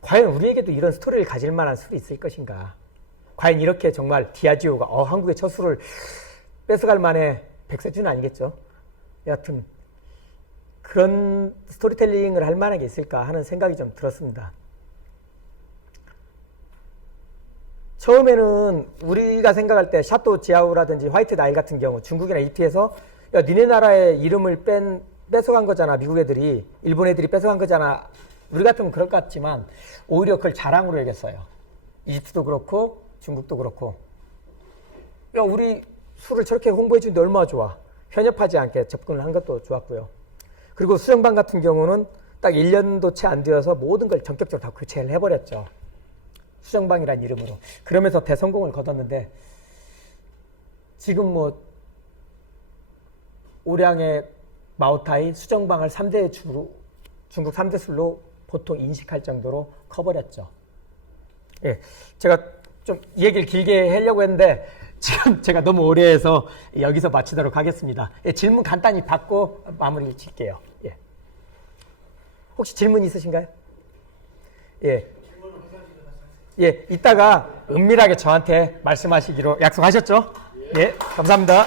과연 우리에게도 이런 스토리를 가질 만한 술이 있을 것인가? 과연 이렇게 정말 디아지오가 한국의 첫 술을 뺏어갈 만해 백세주는 아니겠죠. 여하튼 그런 스토리텔링을 할 만한 게 있을까 하는 생각이 좀 들었습니다. 처음에는 우리가 생각할 때 샤또 지아오라든지 화이트 나일 같은 경우 중국이나 EP에서 야, 니네 나라의 이름을 뺏어간 거잖아. 미국 애들이, 일본 애들이 뺏어간 거잖아. 우리 같으면 그럴 것 같지만 오히려 그걸 자랑으로 여겼어요. 이집트도 그렇고 중국도 그렇고. 야, 우리 술을 저렇게 홍보해 주는데 얼마나 좋아. 편협하지 않게 접근을 한 것도 좋았고요. 그리고 수정방 같은 경우는 딱 1년도 채 안 되어서 모든 걸 전격적으로 다 교체를 해버렸죠. 수정방이란 이름으로. 그러면서 대성공을 거뒀는데 지금 뭐 오량의 마오타이 수정방을 3대 주로 중국 3대 술로 보통 인식할 정도로 커버렸죠. 예, 제가 좀 이 얘기를 길게 하려고 했는데 지금 제가 너무 오래 해서 여기서 마치도록 하겠습니다. 예, 질문 간단히 받고 마무리를 칠게요. 예. 혹시 질문 있으신가요? 예. 예, 이따가 은밀하게 저한테 말씀하시기로 약속하셨죠? 예, 감사합니다.